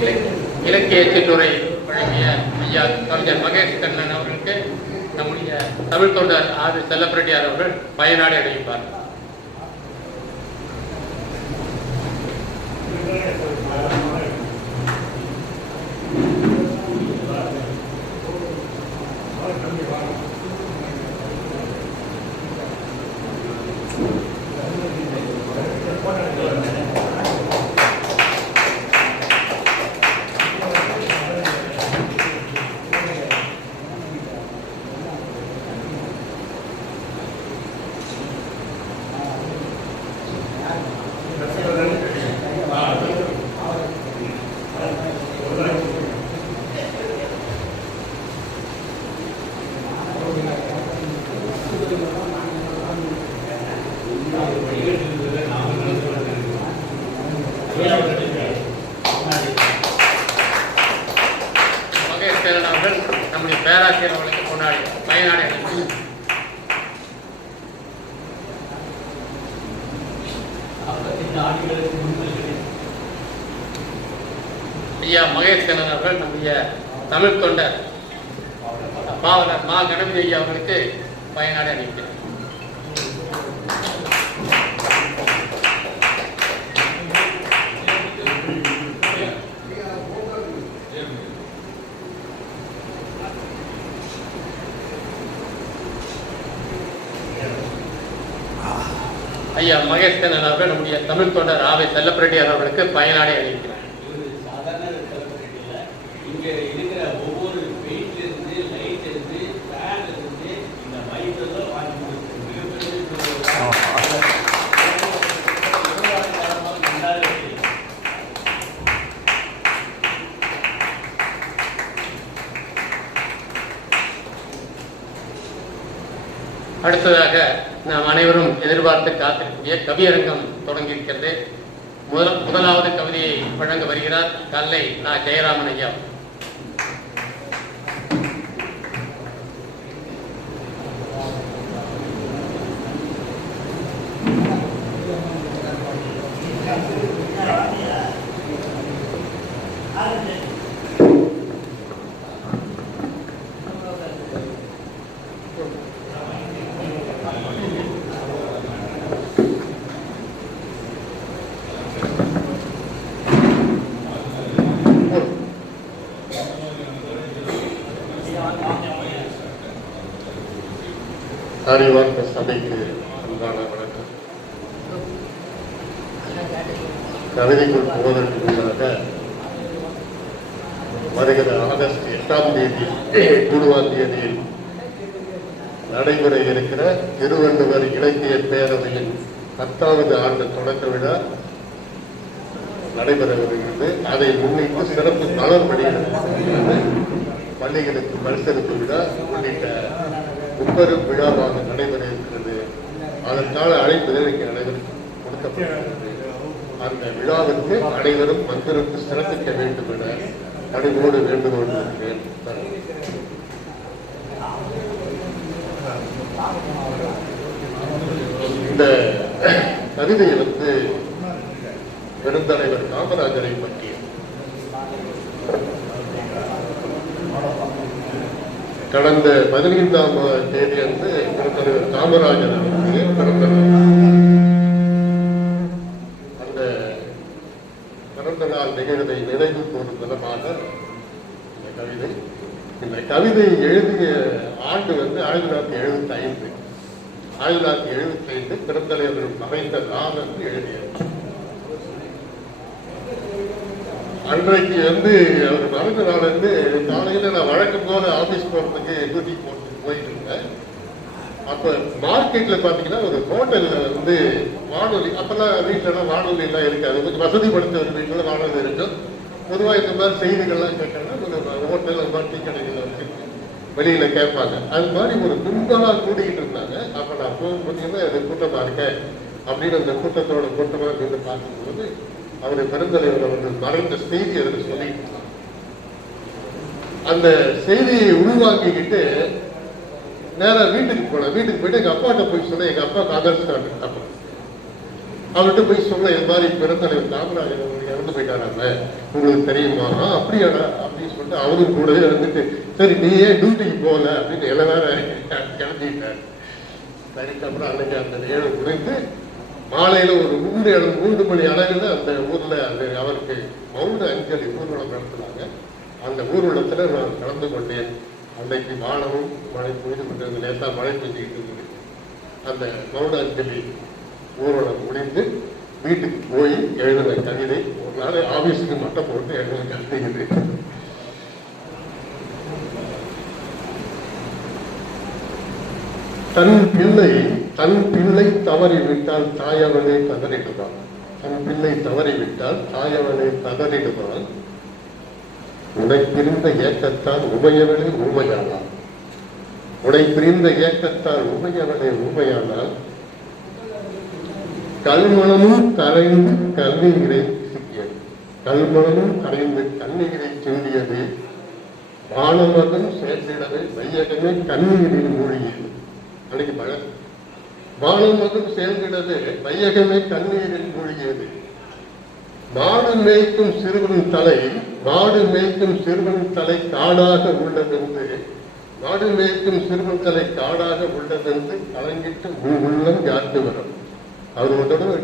இலக்கிய சிற்றுரை வழங்கிய ஐயா கவிஞர் மகேஷ் கண்ணன் அவர்களுக்கு நம்முடைய தமிழ் தொண்டர் ஆர் செல்லப்பிரட்டியார் அவர்கள் பயனாடை அடைவிப்பார். மகேஷ் கண்ணன் அவர்கள் நம்முடைய பேராசிரியர் அவர்களுக்கு கொண்டாடி பயனாடை ஐயா மகேஷ் கண்ணன் அவர்கள் நம்முடைய தமிழ் தொண்டர் பாவலர் மா கணபதி ஐயா அவர்களுக்கு பயனாடை அளிக்கிறார். ஐயா மகேஷ் கண்ணன் அவர்கள் நம்முடைய தமிழ் தொண்டர் ஆவை செல்லப்பிரட்டியார் அவர்களுக்கு பயனாடை அளிக்கிறார். அடுத்ததாக நாம் அனைவரும் எதிர்பார்த்து காத்திருக்கக்கூடிய கவியரங்கம் தொடங்கியிருக்கிறது. முதலாவது கவிதையை வழங்க வருகிறார் கல்லை நா ஜெயராமன் ஐயா. அறிவார்ந்த சபைக்கு அன்பான வணக்கம். கவிதைக்குள் போவதற்கு முன்னாக வருகிற ஆகஸ்ட் 8ஆம் தேதி கூடுவார் தேதியில் நடைபெற இருக்கிற திருவள்ளுவர் இலக்கிய பேரவையின் 10வது ஆண்டு தொடக்க விழா நடைபெற வருகிறது. அதை முன்னிட்டு சிறப்பு மலர் வெளியிடப்படுகிறது. பள்ளிகளுக்கு பரிசளிப்பு விழா உள்ளிட்ட முப்பெரும் விழாவாக நடைபெற இருக்கிறது. அதற்கான அழைப்புதல் இங்கே கொடுக்கப்பட்டிருக்கிறது. அந்த விழாவிற்கு அனைவரும் வந்திருந்து சிறப்பிக்க வேண்டும் என பணிவோடு வேண்டுகோள் இருக்கிறேன். இந்த கவிதை பெருந்தலைவர் காமராஜரை பற்றி கடந்த 15ஆம் தேதி அன்று பெருந்தலைவர் காமராஜர் அவர்களுடைய பிறந்த நாள். அந்த பிறந்த நாள் நிகழ்வை நினைவு கூறும் விதமாக இந்த கவிதை எழுதிய ஆண்டு 1975. 1975 பெருந்தலைவர் மறைந்த நாள் என்று எழுதியது. அன்றைக்கு அவர் மறைந்த நாள் காலையில் நான் வழக்கம் போல ஆபீஸ் போறதுக்கு டியூட்டி போயிட்டு இருந்தேன். அப்ப மார்க்கெட்ல பாத்தீங்கன்னா ஒரு ஹோட்டல்ல வானொலி, அப்பெல்லாம் வீட்டுல வானொலி எல்லாம் இருக்காது. கொஞ்சம் வசதிப்படுத்த ஒரு வீட்டுல வானொலி இருக்கும். பொதுவாக இந்த மாதிரி செய்திகள்லாம் கேட்டோம்னா ஒரு ஹோட்டல் அந்த மாதிரி டீ கடைகள் வச்சு வெளியில கேட்பாங்க. அது மாதிரி ஒரு கும்பலா கூடிக்கிட்டு இருந்தாங்க. அப்ப நான் போகும்போது அது கூட்டமா இருக்கேன் அப்படின்னு அந்த கூட்டத்தோட கூட்டமாக இருந்து பார்க்கும்போது அவருடைய பெருந்தலைவர் அவர்கள் மறைந்த செய்தி அதில் சொல்லிட்டு இருந்தாங்க. அந்த செய்தியை உருவாக்கிக்கிட்டு நேரம் வீட்டுக்கு போனேன். வீட்டுக்கு போயிட்டு எங்க அப்பாட்ட போய் சொன்னேன். எங்க அப்பா காங்கிரஸ் அப்பா அவர்கிட்ட போய் சொல்ல இது மாதிரி பெருந்தலைவர் காமராஜர் உங்களுக்கு இறந்து போயிட்டாராங்க, உங்களுக்கு தெரியுமா? அப்படியாடா அப்படின்னு சொல்லிட்டு அவரும் கூடவே வந்துட்டு சரி நீ ஏன் டியூட்டிக்கு போகல அப்படின்னு எல்லாரும் கிளம்பிட்டார். சரிக்கு அப்புறம் அன்னைக்கு அந்த நிகழ்வு முடிந்து மாலையில ஒரு 3 மணி அளவில் அந்த ஊர்ல அந்த அவருக்கு மௌன அஞ்சலி ஊர்வலம் நடத்தினாங்க. அந்த ஊர்வலத்துல நான் கலந்து கொண்டேன். அன்னைக்கு வானமும் மழை பெய்து கொண்டிருந்தது, லேசா மழை பெய்துக்கிட்டு இருந்தது. அந்த மௌன அஞ்சலி ஊர்வலம் முடிந்து வீட்டுக்கு போய் எழுதின கவிதை, ஒரு நாள் ஆபீஸுக்கு மட்டும் போட்டு எழுதின கவிதை. தன் பிள்ளை தவறிவிட்டால் தாயவனை கதறிடுவான். தன் பிள்ளை தவறிவிட்டால் தாயவனை கதறிடுவான். உடை பிரிந்த ஏக்கத்தால் உமையவளே ஊமையானாள். உடை பிரிந்த ஏக்கத்தால் உமையவளே ஊமையானால் கல்மணமும் கரைந்து கண்ணீரை சிக்கியது. கல்மணமும் கரைந்து கண்ணீரை சிந்தியது. வானமகன் சேர்ந்திடவே வையகமே கண்ணீரில் மூழ்கியது. அன்னைக்கு மழை. வானமகன் சேர்ந்திடவே வையகமே கண்ணீரில் மூழ்கியது. மாடு மேய்க்கும் சிறுவன் தலை காடாக உள்ளதென்று கலங்கிட்டு உள்ளம் யாருக்கு வரும். அவர் ஒரு தடவை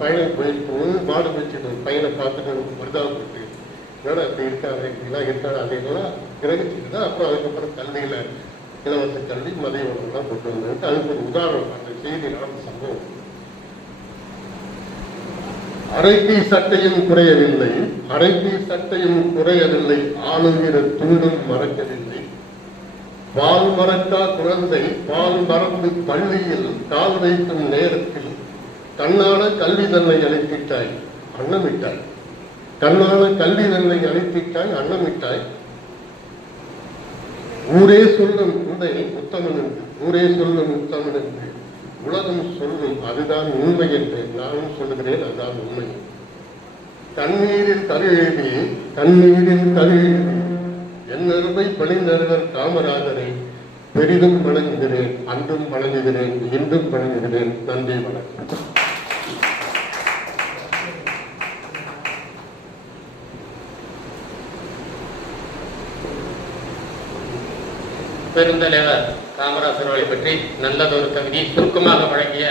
பயணம் போயிட்டு போது மாடு மேய்ச்சிட்டு பையனை பார்த்துட்டு மருதாவுக்கு வேலை அப்படி இருக்காங்க, இப்படிலாம் இருக்காங்க அப்படின்னா கிரகிச்சுட்டு தான் அப்புறம் அதுக்கப்புறம் கல்வியில இலவச கல்வி மதிய உணவுலாம் கொண்டு வந்திருக்கு. அதுக்கு ஒரு உதாரணம் அந்த செய்தி நடந்த சம்பவம். அரைக்கை சட்டையும் குறையவில்லை, ஆளுகிற துண்டும் மறக்கவில்லை. பால் மறக்கா குழந்தை பால் மறந்து பள்ளியில் கால் வைக்கும் நேரத்தில் கண்ணான கல்வி தன்னை அழைத்திட்டாய் அன்னமிட்டாய். ஊரே சொல்லும் உன்னை உத்தமன் என்று உலகம் சொல்லும் அதுதான் உண்மை என்று நானும் சொல்லுகிறேன், அதுதான் உண்மை. கண்ணீரில் கருஎழுதி என்னருமை பணிந்தருவர் காமராஜரை பெரிதும் வணங்குகிறேன், அன்றும் வணங்குகிறேன், இன்றும் வணங்குகிறேன். நன்றி, வணக்கம். பெருந்தலைவர் காமராஜர் அவர்களை பற்றி நல்லதொரு கவிதை சுருக்கமாக வழங்கிய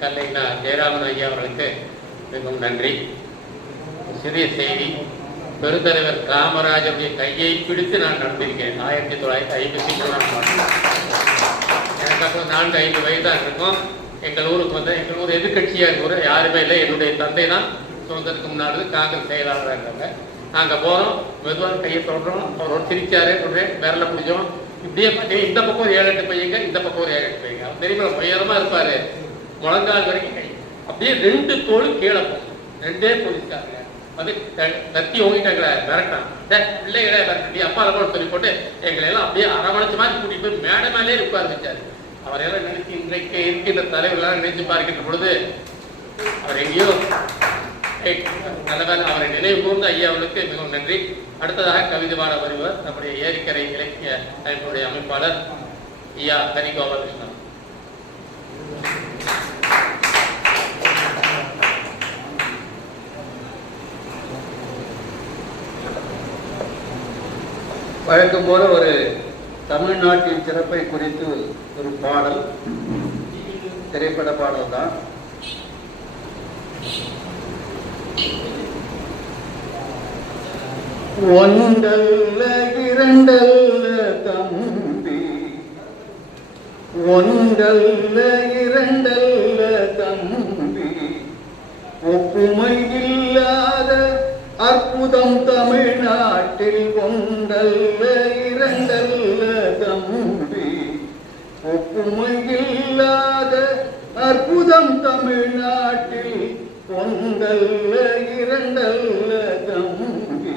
கலைஞர் ஜெயராமன் ஐயா அவர்களுக்கு மிகவும் நன்றி. சிறிய செய்தி, பெருந்தலைவர் காமராஜருடைய கையை பிடித்து நான் நடந்திருக்கேன் 1953ஆம் ஆண்டு. எனக்கு அப்போ 4-5 வயதாக இருக்கும். எங்கள் ஊருக்கு வந்து எங்கள் ஊர் எதிர்கட்சியாக ஊர் யாருமே இல்லை. என்னுடைய தந்தை தான் சுதந்திரத்துக்கு முன்னாடி காங்கிரஸ் செயலாளராக இருந்தாங்க. நாங்கள் போகிறோம், மெதுவாக கையை தொடர்றோம், அவரோட சிரிச்சாரு, விரல பிடிச்சோம். இப்படியே பார்த்தீங்கன்னா இந்த பக்கம் ஒரு 7-8 பையங்க, இந்த பக்கம் ஒரு 7-8 பையங்க. அவர் தெரியுமா, உயரமாக இருப்பார், முழங்கால் வரைக்கும் கை. அப்படியே 2 தோல் கீழே போகும். 2 போலீஸ்காரங்க வந்து கத்தி ஓங்கிட்டாங்களே மிரட்டான். பிள்ளைகளே மிரட்டி அப்பா கூட சொல்லி போட்டு எங்களை எல்லாம் அப்படியே அரவணைச்ச மாதிரி கூட்டிட்டு போய் மேடை மேலே உட்கார வச்சாரு. அவரெல்லாம் நினைச்சு இன்றைக்கு இருக்கின்ற தலைவர்களாக நினைச்சு பார்க்கின்ற பொழுது அவர் எங்கேயோ நல்ல வேலை. அவரை நினைவு கூர்ந்த ஐயா அவர்களுக்கு மிகவும் நன்றி. அடுத்ததாக கவிதை பாட வருவர் நம்முடைய ஏரிக்கரை இலக்கிய அமைப்புடைய அமைப்பாளர் ஐயா ஹரி கோபாலகிருஷ்ணன். வழக்கம் போல ஒரு தமிழ்நாட்டின் சிறப்பை குறித்து ஒரு பாடல், திரைப்பட பாடல் தான். ஒன்றல்ல இரண்டல்ல தம்பி, ஒன்றல்ல இரண்டல்ல தம்பி, ஒப்புமை இல்லாத அற்புதம் தமிழ்நாட்டில் ஒன்றல்ல இரண்டல்ல தம்பி, ஒப்புமை இல்லாத அற்புதம் தமிழ்நாட்டில் ஒன்றல்ல இரண்டல்ல தம்பி.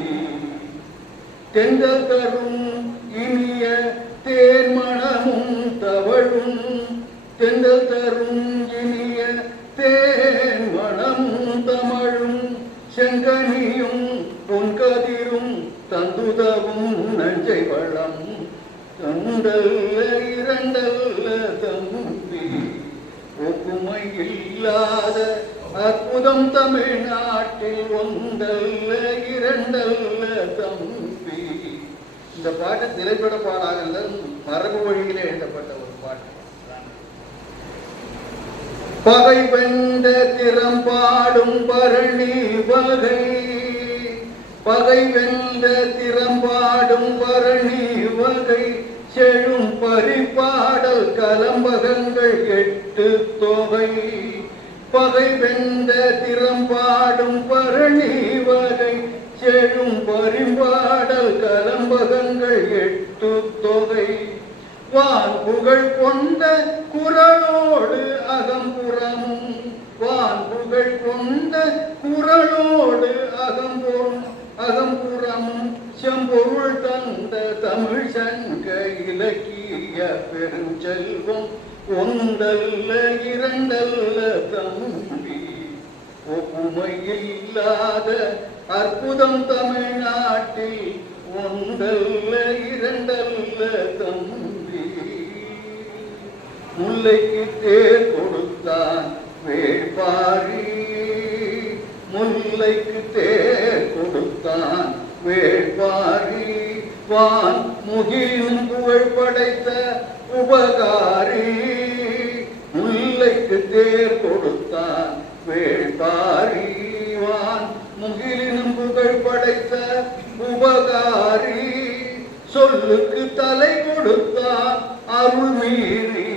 தென்றல் தரும் இனிய தேர்மணமும் தவழும், தென்றல் தரும் இனிய தேர்மணமும் தமிழும், செங்கனியும் பொன்கதிரும் தந்துதவும் நஞ்சை வளம், ஒன்றல்ல இரண்டல்ல தம்பி, ஒப்புமை இல்லாத அற்புதம் தமிழ்நாட்டில் ஒன்றல்ல இரண்டல்ல தம்பி. இந்த பாட்டு திரைப்பட பாடல்கள் மரபு வழியிலே எழுதப்பட்ட ஒரு பாட்டு. பகை வென்ற திறம்பாடும் பரணி வகை, பகை வென்ற திறம்பாடும் பரணி வகை, செழும் பரிபாடல் கலம்பகங்கள் 8 தொகை. பகை வென்ற திறம்பாடும் பரணி வகை, செழும் பரிபாடல் கலம்பகங்கள் 8 தொகை. வான் புகழ் கொண்ட குரலோடு அகம்புறமும், வான் புகழ் கொண்ட குரலோடு அகம்புறமும், செம்பொருள் தந்த தமிழ் சங்க இலக்கிய பெருஞ்செல்வம் ஒன்றல்ல இரண்டல்ல தம்பி. ஒப்புமையில்லாத அற்புதம் தமிழ்நாட்டில் ஒன்றல்ல இரண்டல்ல தம்பி. முல்லைக்கு தேர் கொடுத்தான் வேள்பாரி, முல்லைக்கு தேர் கொடுத்தான் வேள்பாரி, வான் முகிலும் புகழ் படைத்த உபகாரி. முல்லைக்கு தேர் கொடுத்தான் வேள்பாரி, வான் முகிலினும் புகழ் படைத்த உபகாரி. சொல்லுக்கு தலை கொடுத்தான் அருள் மீறி,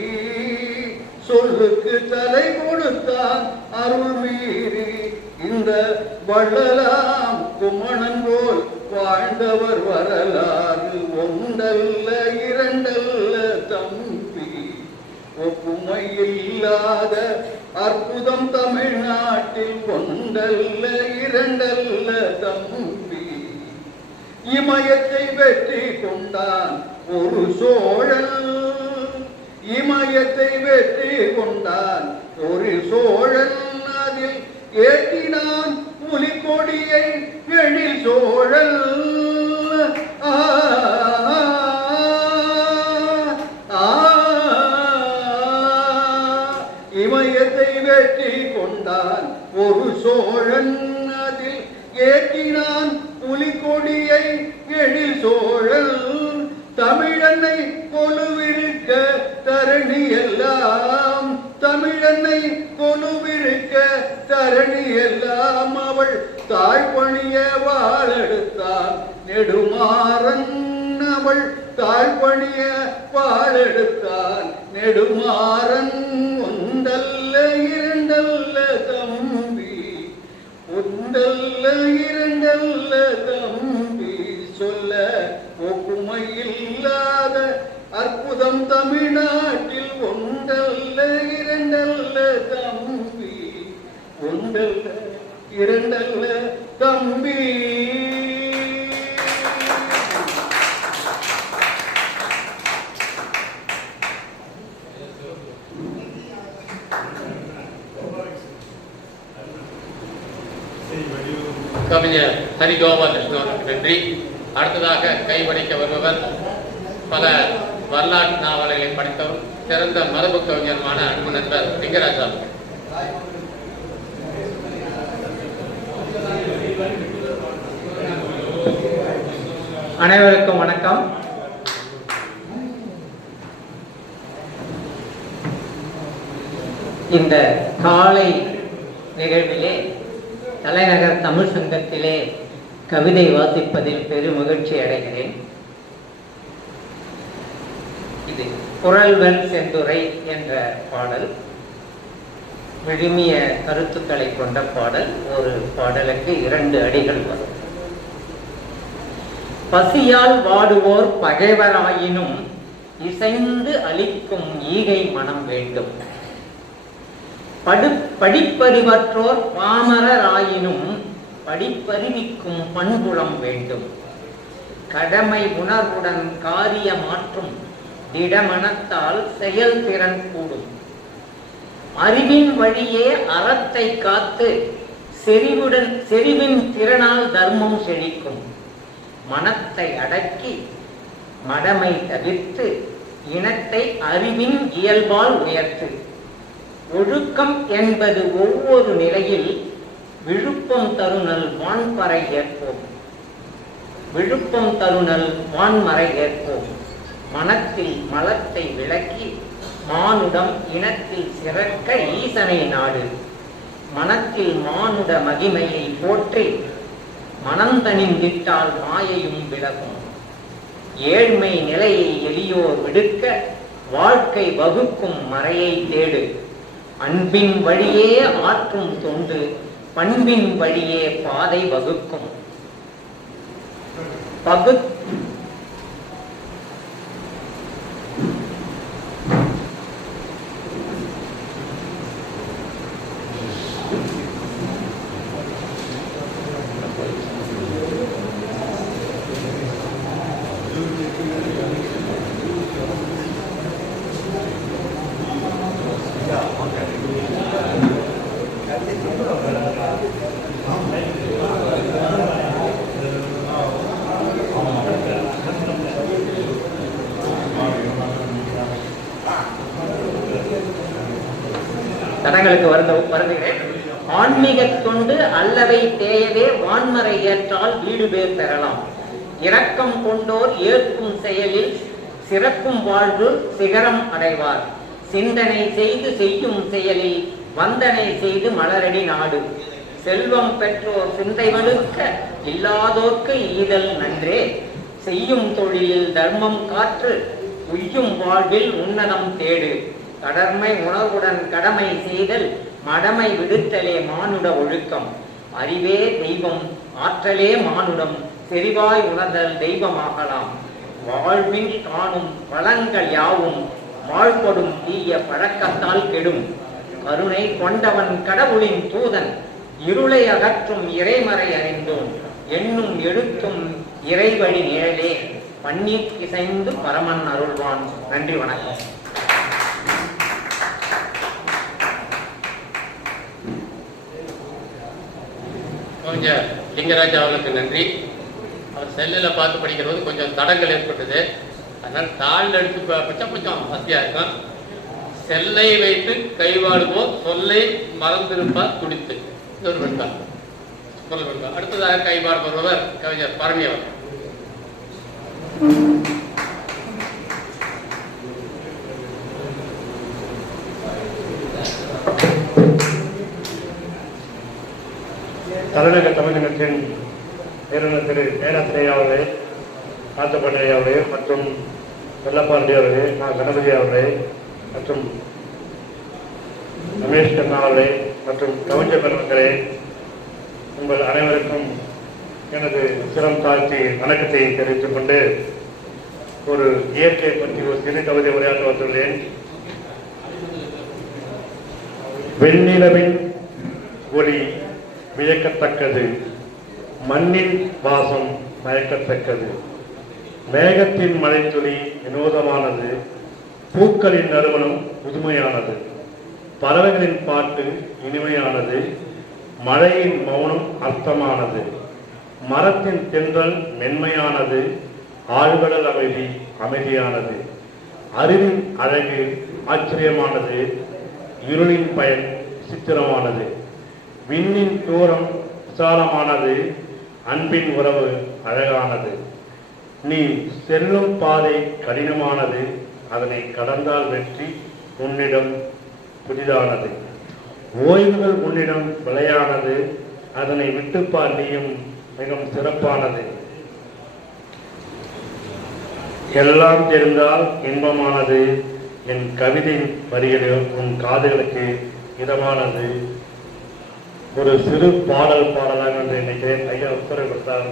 சொல்லுக்கு தலை கொடுத்தான் அருள் மீறி. இந்த வள்ளலாம் குமணன் போல் வாழ்ந்தவர் வரலாறு ஒன்றல்ல இரண்டல்ல தம்பி. ஒப்புமையில்லாத அற்புதம் தமிழ்நாட்டில் ஒன்றல்ல இரண்டல்ல தம்பி. இமயத்தை வெற்றி கொண்டான் ஒரு சோழன், இமயத்தை வெற்றி கொண்டான் ஒரு சோழன், அதில் ஏற்றினான் புலிகொடியை எழில் சோழன். இமயத்தை வெற்றி கொண்டான் ஒரு சோழன், அதில் ஏற்றினான் புலிகொடியை எழில் சோழன். தமிழன்னை கொலுவிருக்க தரணி எல்லாம், தமிழன்னை கொலுவிருக்க தரணி எல்லாம், அவள் தாழ்பணிய வாழெடுத்தான் நெடுமாறன், அவள் தாழ்பணிய வாழெடுத்தான் நெடுமாறன். ஒன்றல்ல இரண்டல்ல தம்பி, ஒன்றல்ல இரண்டல்ல தம்பி. சொல்ல ஒப்புமையில்லாத அற்புதம் தமிழ்நாட்டில் ஒன்றல்ல இரண்டல்ல தம்பி, ஒன்றல்ல இரண்டல்ல தம்பி. கவிஞர் ஹரிகோபாலகிருஷ்ணன் அவர்களுக்கு நன்றி. அடுத்ததாக கைவடிக்க வருபவர் பல வரலாற்று நாவல்களை படித்தவர் சிறந்த மரபு கவிஞருமான அன்பு நண்பர் லிங்கராஜா. அனைவருக்கும் வணக்கம். இந்த காலை நிகழ்விலே தலைநகர் தமிழ் சங்கத்திலே கவிதை வாசிப்பதில் பெரும் மகிழ்ச்சி அடைகிறேன். இது குரல்வன் செந்துரை என்ற பாடல், விழுமிய கருத்துக்களை கொண்ட பாடல். ஒரு பாடலுக்கு 2 அடிகள் வரும். பசியால் வாடுவோர் பகைவராயினும் இசைந்து அளிக்கும் ஈகை மனம் வேண்டும். படிப்பறிவற்றோர் பாமரராயினும் படிப்பறிவிக்கும் பண்புலம் வேண்டும். கடமை உணர்வுடன் காரியமாற்றும் திடமனத்தால் செயல்திறன் கூடும். அறிவின் வழியே அறத்தை காத்து செறிவின் திறனால் தர்மம் செழிக்கும். மனத்தை அடக்கி மடமை தவிர்த்து இனத்தை அறிவின் இயல்பால் உயர்த்து. ஒழுக்கம் என்பது ஒவ்வொரு நிலையில் விழுப்பம் தருணல் வான்பறை ஏற்போம். விழுப்பம் தருணல் வான்மறை ஏற்போம். மனத்தில் மலத்தை விளக்கி மானுடம் இனத்தில் சிறக்க ஈசனை நாடு. மனத்தில் மானுட மகிமையை போற்றி மனந்தணிந்திட்டால் மாயையும் விலகும். ஏழ்மை நிலையை எளியோர் விடுக்க வாழ்க்கை வகுக்கும் மறையை தேடு. அன்பின் வழியே ஆற்றும் தொண்டு பண்பின் வழியே பாதை வகுக்கும். தடங்களுக்கு வருந்துகிறேன். ஆன்மீக தொண்டு அல்லவை தேயவே வான்மறை ஏற்றால் வீடு பேர் பெறலாம். இரக்கம் கொண்டோர் ஏற்கும் செயலில் சிறக்கும் வாழ்வு சிகரம் அடைவார். சிந்தனை செய்து செய்யும் செயலில் வந்தனை செய்து மலரடி நாடு. செல்வம் பெற்றோர் சிந்தை வலுக்க இல்லாதோர்க்கு ஈதல் நன்றே. செய்யும் தொழிலில் தர்மம் காற்று உய்யும் வாழ்வில் உன்னதம் தேடு. கடமை உணர்வுடன் கடமை செய்தல் மடமை விடுத்தலே மானுட ஒழுக்கம். அறிவே தெய்வம் ஆற்றலே மானுடம் செறிவாய் உணர்தல் தெய்வமாகலாம். வாழ்வில் காணும் வளங்கள் யாவும் வாழ்படும் தீய பழக்கத்தால் கெடும். கருணை கொண்டவன் கடவுளின் தூதன் இருளை அகற்றும் இறைமறை அறிந்தோம். எண்ணும் எழுத்தும் இறைவழி நிழலே பன்னீர் இசைந்து பரமன் அருள்வான். நன்றி, வணக்கம். கொஞ்சம் லிங்கராஜா அவர்களுக்கு நன்றி. அவர் செல்லில் பார்த்து படிக்கிறது கொஞ்சம் தடங்கள் ஏற்பட்டது. அதனால் தாள் எடுத்து படித்தா கொஞ்சம் வசதியாக இருக்கும். செல்லை வைத்து கைவாடுவோம் சொல்லை மறந்திருப்பார் துடித்து. இது ஒரு வெண்பார் குரல் வெண்பார். அடுத்ததாக கைவாடு வருபவர் கவிஞர் பரணி அவர். தலைநக தமிழினத்தின் நிறுவனர் திரு பேராசிரியை அவர்களே, காத்தப்பட்டை அவர்களே மற்றும் வெள்ளப்பாண்டி அவர்களே, நான் கணபதி அவர்களே மற்றும் ரமேஷ் கண்ணா அவர்களே மற்றும் கவிஞர் பெருமக்களே, உங்கள் அனைவருக்கும் எனது சிரம் தாழ்த்தி வணக்கத்தை தெரிவித்துக் கொண்டு ஒரு இயற்கையை பற்றி ஒரு சிறு கவிதை உரையாற்ற வந்துள்ளேன். வெண்ணிலவின் ஒளி வியக்கத்தக்கது, மண்ணின் வாசம் மயக்கத்தக்கது, மேகத்தின் மழைத்துளி வினோதமானது, பூக்களின் நறுமணம் புதுமையானது, பறவைகளின் பாட்டு இனிமையானது, மழையின் மௌனம் அர்த்தமானது, மரத்தின் தென்றல் மென்மையானது, ஆழ்கடல் அமைதி அமைதியானது, அறிவின் அழகு ஆச்சரியமானது, இருளின் பயன் சித்திரமானது, விண்ணின் தூரம் விசாலமானது, அன்பின் உறவு அழகானது, நீ செல்லும் பாதை கடினமானது, அதனை கடந்தால் வெற்றி உன்னிடம் புதிதானது, ஓய்வுகள் உன்னிடம் விளையானது, அதனை விட்டுப்பார் நீயும் மிகவும் சிறப்பானது, எல்லாம் தெரிந்தால் இன்பமானது, என் கவிதை வரிகளில் உன் காதுகளுக்கு இதமானது. ஒரு சிறு பாடல் பாடலாம் என்று நினைக்கிறேன். ஐயா உத்தரவு கொடுத்தார்.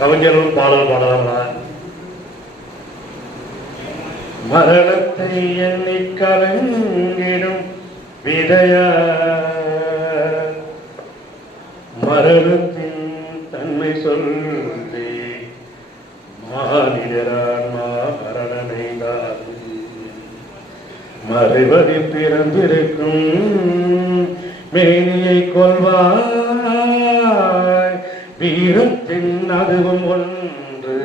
கவிஞரும் பாடல் பாடலாங்களா? மரணத்தை எண்ணி கலங்கிடும் விதய மரணத்தின் தன்மை சொல்லி மாநிலரான் மரணமைதான் மறைவதி பிறந்திருக்கும் மேனியை கொள்வாய், வீரத்தின் அதுவும் ஒன்று,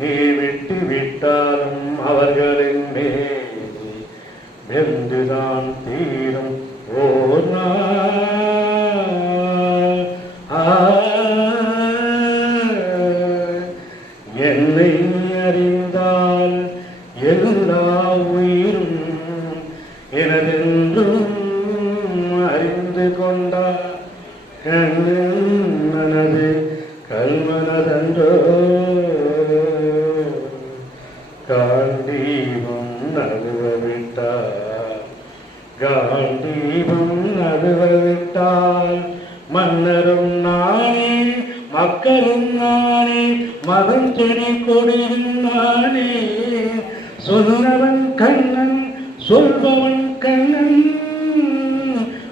நீ விட்டு விட்டாலும் அவர்களின் மேல் மனது கல்மனதன்றோ காண்டீபம் நடுவவிட்டார் காண்டீபம் நடுவவிட்டால் மன்னரும் நானே மக்களும் நானே மதம் செடி கொடியும் நானே சொன்னவன் கண்ணன் சொல்பவன் கண்ணன்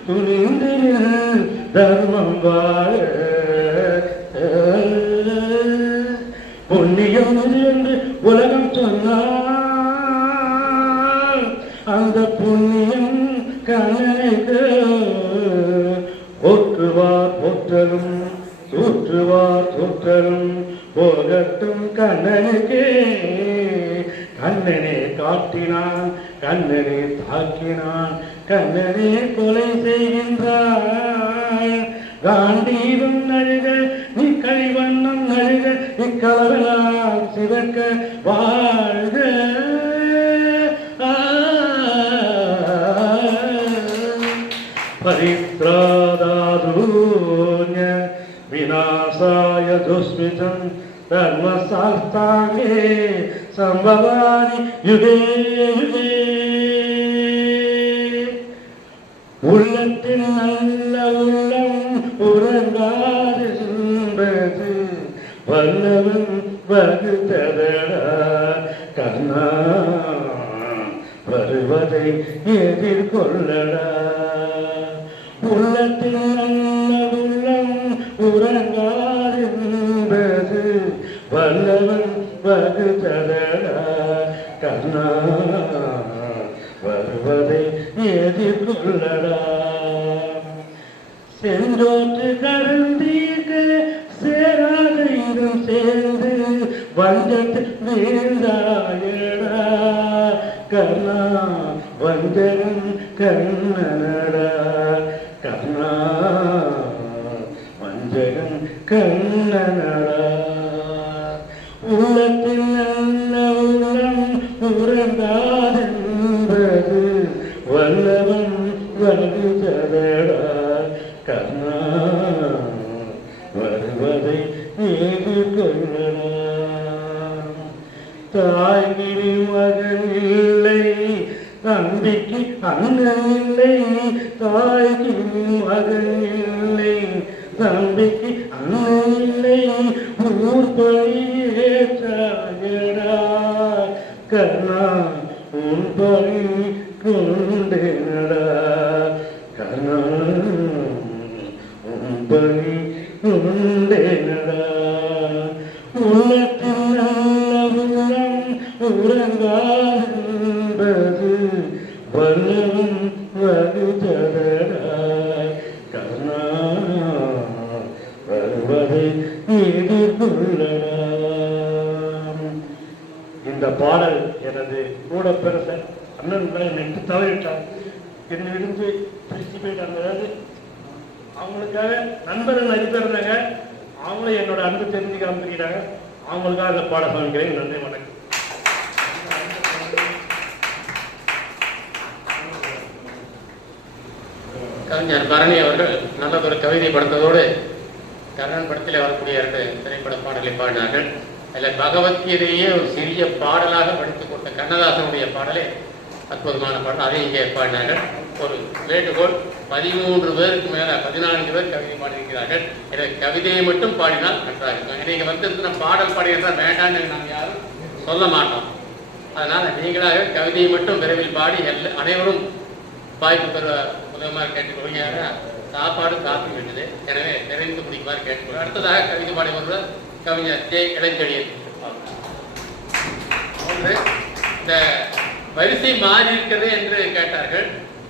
துணிந்திரு தர்மம் வாழ பொன்னியம் என்று உலகம் சொன்னால் அந்த புண்ணியம் கண்ணனுக்கு போற்றுவார் போற்றலும் தூற்றுவார் தூற்றலும் போகட்டும் கண்ணனுக்கு கண்ணனே காட்டினான் கண்ணனே தாக்கினான் கண்ணனே கொலை செய்கின்றான் காண்டீபம் நழுக நீ கழிவண்ணம் நழுக இக்கலவெல்லாம் சிவக்க வாழ்க परित्रादादून्य विनाशाय दुष्मितं धर्मशास्त्राङ्गे संभवानि युगे युगे உள்ளத்தில் நல்ல உள்ளம் உறங்காது வல்லவன் வகுத்ததடா கண்ணா வருவதை எதிர்கொள்ளடா உள்ளத்தில் நல்ல உள்ளம் உறங்காது வல்லவன் வகுத்ததடா கண்ணா வருவதை எதிர்கொள்ளடா சென்றோற்று கருந்தீர்க்க சேராத இடம் சேர்ந்து வஞ்சத்து வீழ்ந்தாயடா கண்ணா வஞ்சகன் கண்ணனடா கண்ணா வஞ்சகன் கண்ணனடா உள்ளத்தில் நல்ல உள்ளம் உறங்காதென்பது வல்லவன் வகுத்ததடா கண்ணா வருவதை எதிர்கொள்ளடா தாய்கிரி மகன் இல்லை தம்பிக்கு அண்ணன் இல்லை தாய்கிரி மகன் இல்லை தம்பிக்கு அண்ணன் இல்லை ஊர் பழியேற்றாயடா கண்ணா உன் பழி கொண்டேனடா கண்ணா உன் பழி கொண்டேனடா உள்ளத்தில் நல்ல உள்ளம் உறங்காது வல்லவன் வகுத்ததடா கண்ணா வருவதை எதிர்கொள்ளடா. இந்த பாடல் எனது கூட பிறந்த அண்ணன் எனக்கு தவறிட்டார் என்னை விருந்து பிரிச்சு போயிட்டாங்க. அதாவது அவங்களுக்காக நண்பர்கள் நிறைய பேர் இருந்தாங்க, அவங்களும் என்னோட அன்பு தெரிஞ்சு காமிக்கிறாங்க. அவங்களுக்காக அந்த பாட சமைக்கிறேன். நன்றி, வணக்கம். கவிஞர் பரணி அவர்கள் நல்லதொரு கவிதை படுத்ததோடு கர்ணன் படத்திலே வரக்கூடிய 2 திரைப்பட பாடலை பாடினார்கள். அதில் பகவத்கீதையே ஒரு சிறிய பாடலாக படித்துக் கொடுத்த கண்ணதாசனுடைய பாடலே அற்புதமான பாடல், அதை இங்கே பாடினார்கள். ஒரு வேண்டுகோள், 13 பேருக்கு மேலே 14 பேர் கவிதை பாடியிருக்கிறார்கள். எனவே கவிதையை மட்டும் பாடினால் நன்றாக இருக்கும். நீங்கள் வந்திருந்து நம்ம பாடல் பாடினால் வேண்டான்னு நாங்கள் யாரும் சொல்ல மாட்டோம். அதனால் நீங்களாக கவிதையை மட்டும் விரைவில் பாடி அனைவரும் வாய்ப்பு பெற உதவுமாறு கேட்டுக்கொள்கிறாங்க. சாப்பாடு காப்பி வேண்டியது, எனவே நிறைந்து பிடிக்குமாறு கேட்டுக்கொள்ள. அடுத்ததாக கவிதை பாடி வருவர் கவிஞர் ஜே இளஞ்செழியன். ஒன்று, இந்த வரிசை மாறி இருக்கிறது என்று கேட்டார்கள்.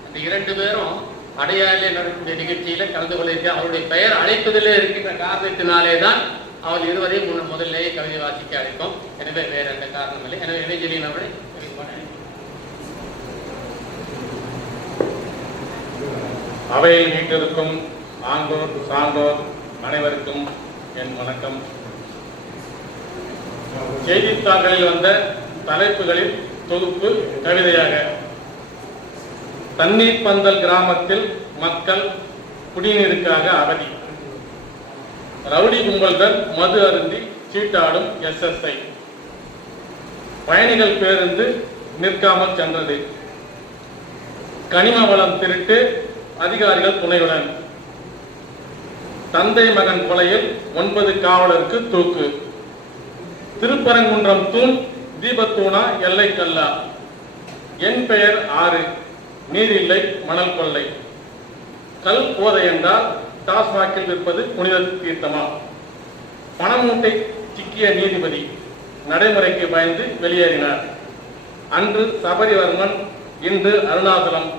அந்த 2 பேரும் அடையாளே நடக்கக்கூடிய நிகழ்ச்சியில் கலந்து கொள்ள அவருடைய பெயர் அழைப்பதிலே இருக்கின்ற காரணத்தினாலே தான் அவர் இருவரையும் முதல்லேயே கவிதை வாசிக்க அழைத்தோம். எனவே வேறு எந்த காரணம் இல்லை. எனவே இளஞ்செழியன் அவரை அவையில் வீட்டிற்கும் ஆண்டோர் சான்றோர் அனைவருக்கும் என் வணக்கம். செய்தித்தாள்களில் வந்த தலைப்புகளில் தொகுப்பு கவிதையாக, தண்ணீர் பந்தல் கிராமத்தில் மக்கள் குடிநீருக்காக அவதி. ரவுடி கும்பல்கள் மது அருந்தி சீட்டாடும் SSI. பயணிகள் பேருந்து நிற்காமல் சென்றது. கனிம வளம் திருட்டு அதிகாரிகள் துணையுடன். தந்தை மகன் கொலையில் 9 காவலருக்கு தூக்கு. திருப்பரங்குன்றம் தூண் தீபத்தூணா எல்லை கல்லா. என் பெயர் 6 நீரில்லை மணல் கொள்ளை. கல் போதை என்றால் டாஸ்மாகில் விற்பது புனித தீர்த்தமா? பணமூட்டை சிக்கிய நீதிபதி நடைமுறைக்கு பயந்து வெளியேறினார். அன்று சபரிவர்மன், இன்று அருணாசலம்.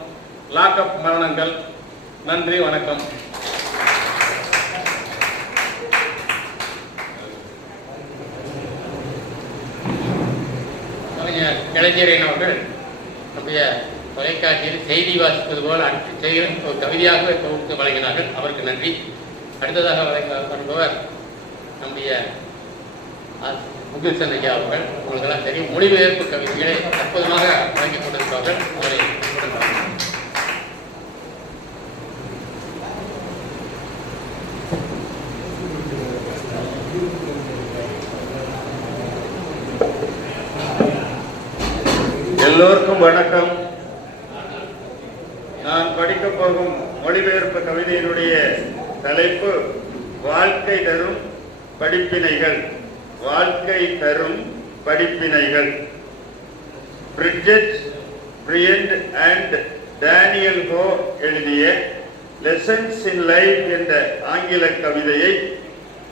லாக்அப் மரணங்கள். நன்றி, வணக்கம். இளைஞரின் அவர்கள் நம்முடைய தொலைக்காட்சியில் செய்தி வாசிப்பது போல் அடுத்து செய்கிற ஒரு கவிதையாக தொகுத்து வழங்கினார்கள். அவருக்கு நன்றி. அடுத்ததாக வருபவர் நம்முடைய முகில்சன் ஐயா அவர்கள். உங்களுக்கெல்லாம் தெரியும், மொழிபெயர்ப்பு கவிதைகளை அற்புதமாக வழங்கிக் கொண்டிருப்பார்கள். அவரை எல்லோருக்கும் வணக்கம். நான் படிக்கப் போகும் மொழிபெயர்ப்பு கவிதையினுடைய தலைப்பு வாழ்க்கை தரும் படிப்பினைகள். வாழ்க்கை தரும் படிப்பினைகள். பிரிட்ஜெட் பிரியண்ட் அண்ட் டேனியல் ஹோ எழுதிய லெசன்ஸ் இன் லைஃப் என்ற ஆங்கில கவிதையை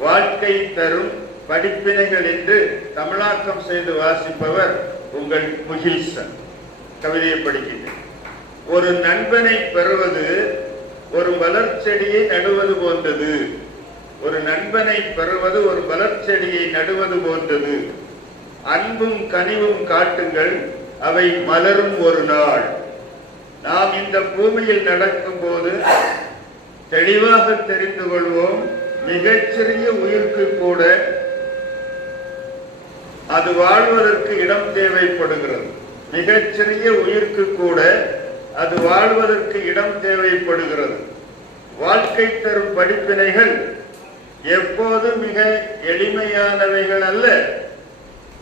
வாழ்க்கை தரும் படிப்பினைகள் என்று தமிழாக்கம் செய்து வாசிப்பவர் உங்கள் முகில்சன். கவிதையை படிக்கிறேன். ஒரு நண்பனை பெறுவது ஒரு மலர்ச்செடியை நடுவது போன்றது. ஒரு நண்பனை பெறுவது ஒரு மலர்ச்செடியை நடுவது போன்றது. அன்பும் கனிவும் காட்டுங்கள், அவை மலரும் ஒரு நாள். நாம் இந்த பூமியில் நடக்கும் போது தெளிவாக தெரிந்து கொள்வோம், மிகச்சிறிய உயிருக்கு கூட அது வாழ்வதற்கு இடம் தேவைப்படுகிறது. மிகச்சிறிய உயிருக்கு கூட அது வாழ்வதற்கு இடம் தேவைப்படுகிறது. வாழ்க்கை தரும் படிப்பினைகள் எப்போது மிக எளிமையானவைகள் அல்ல.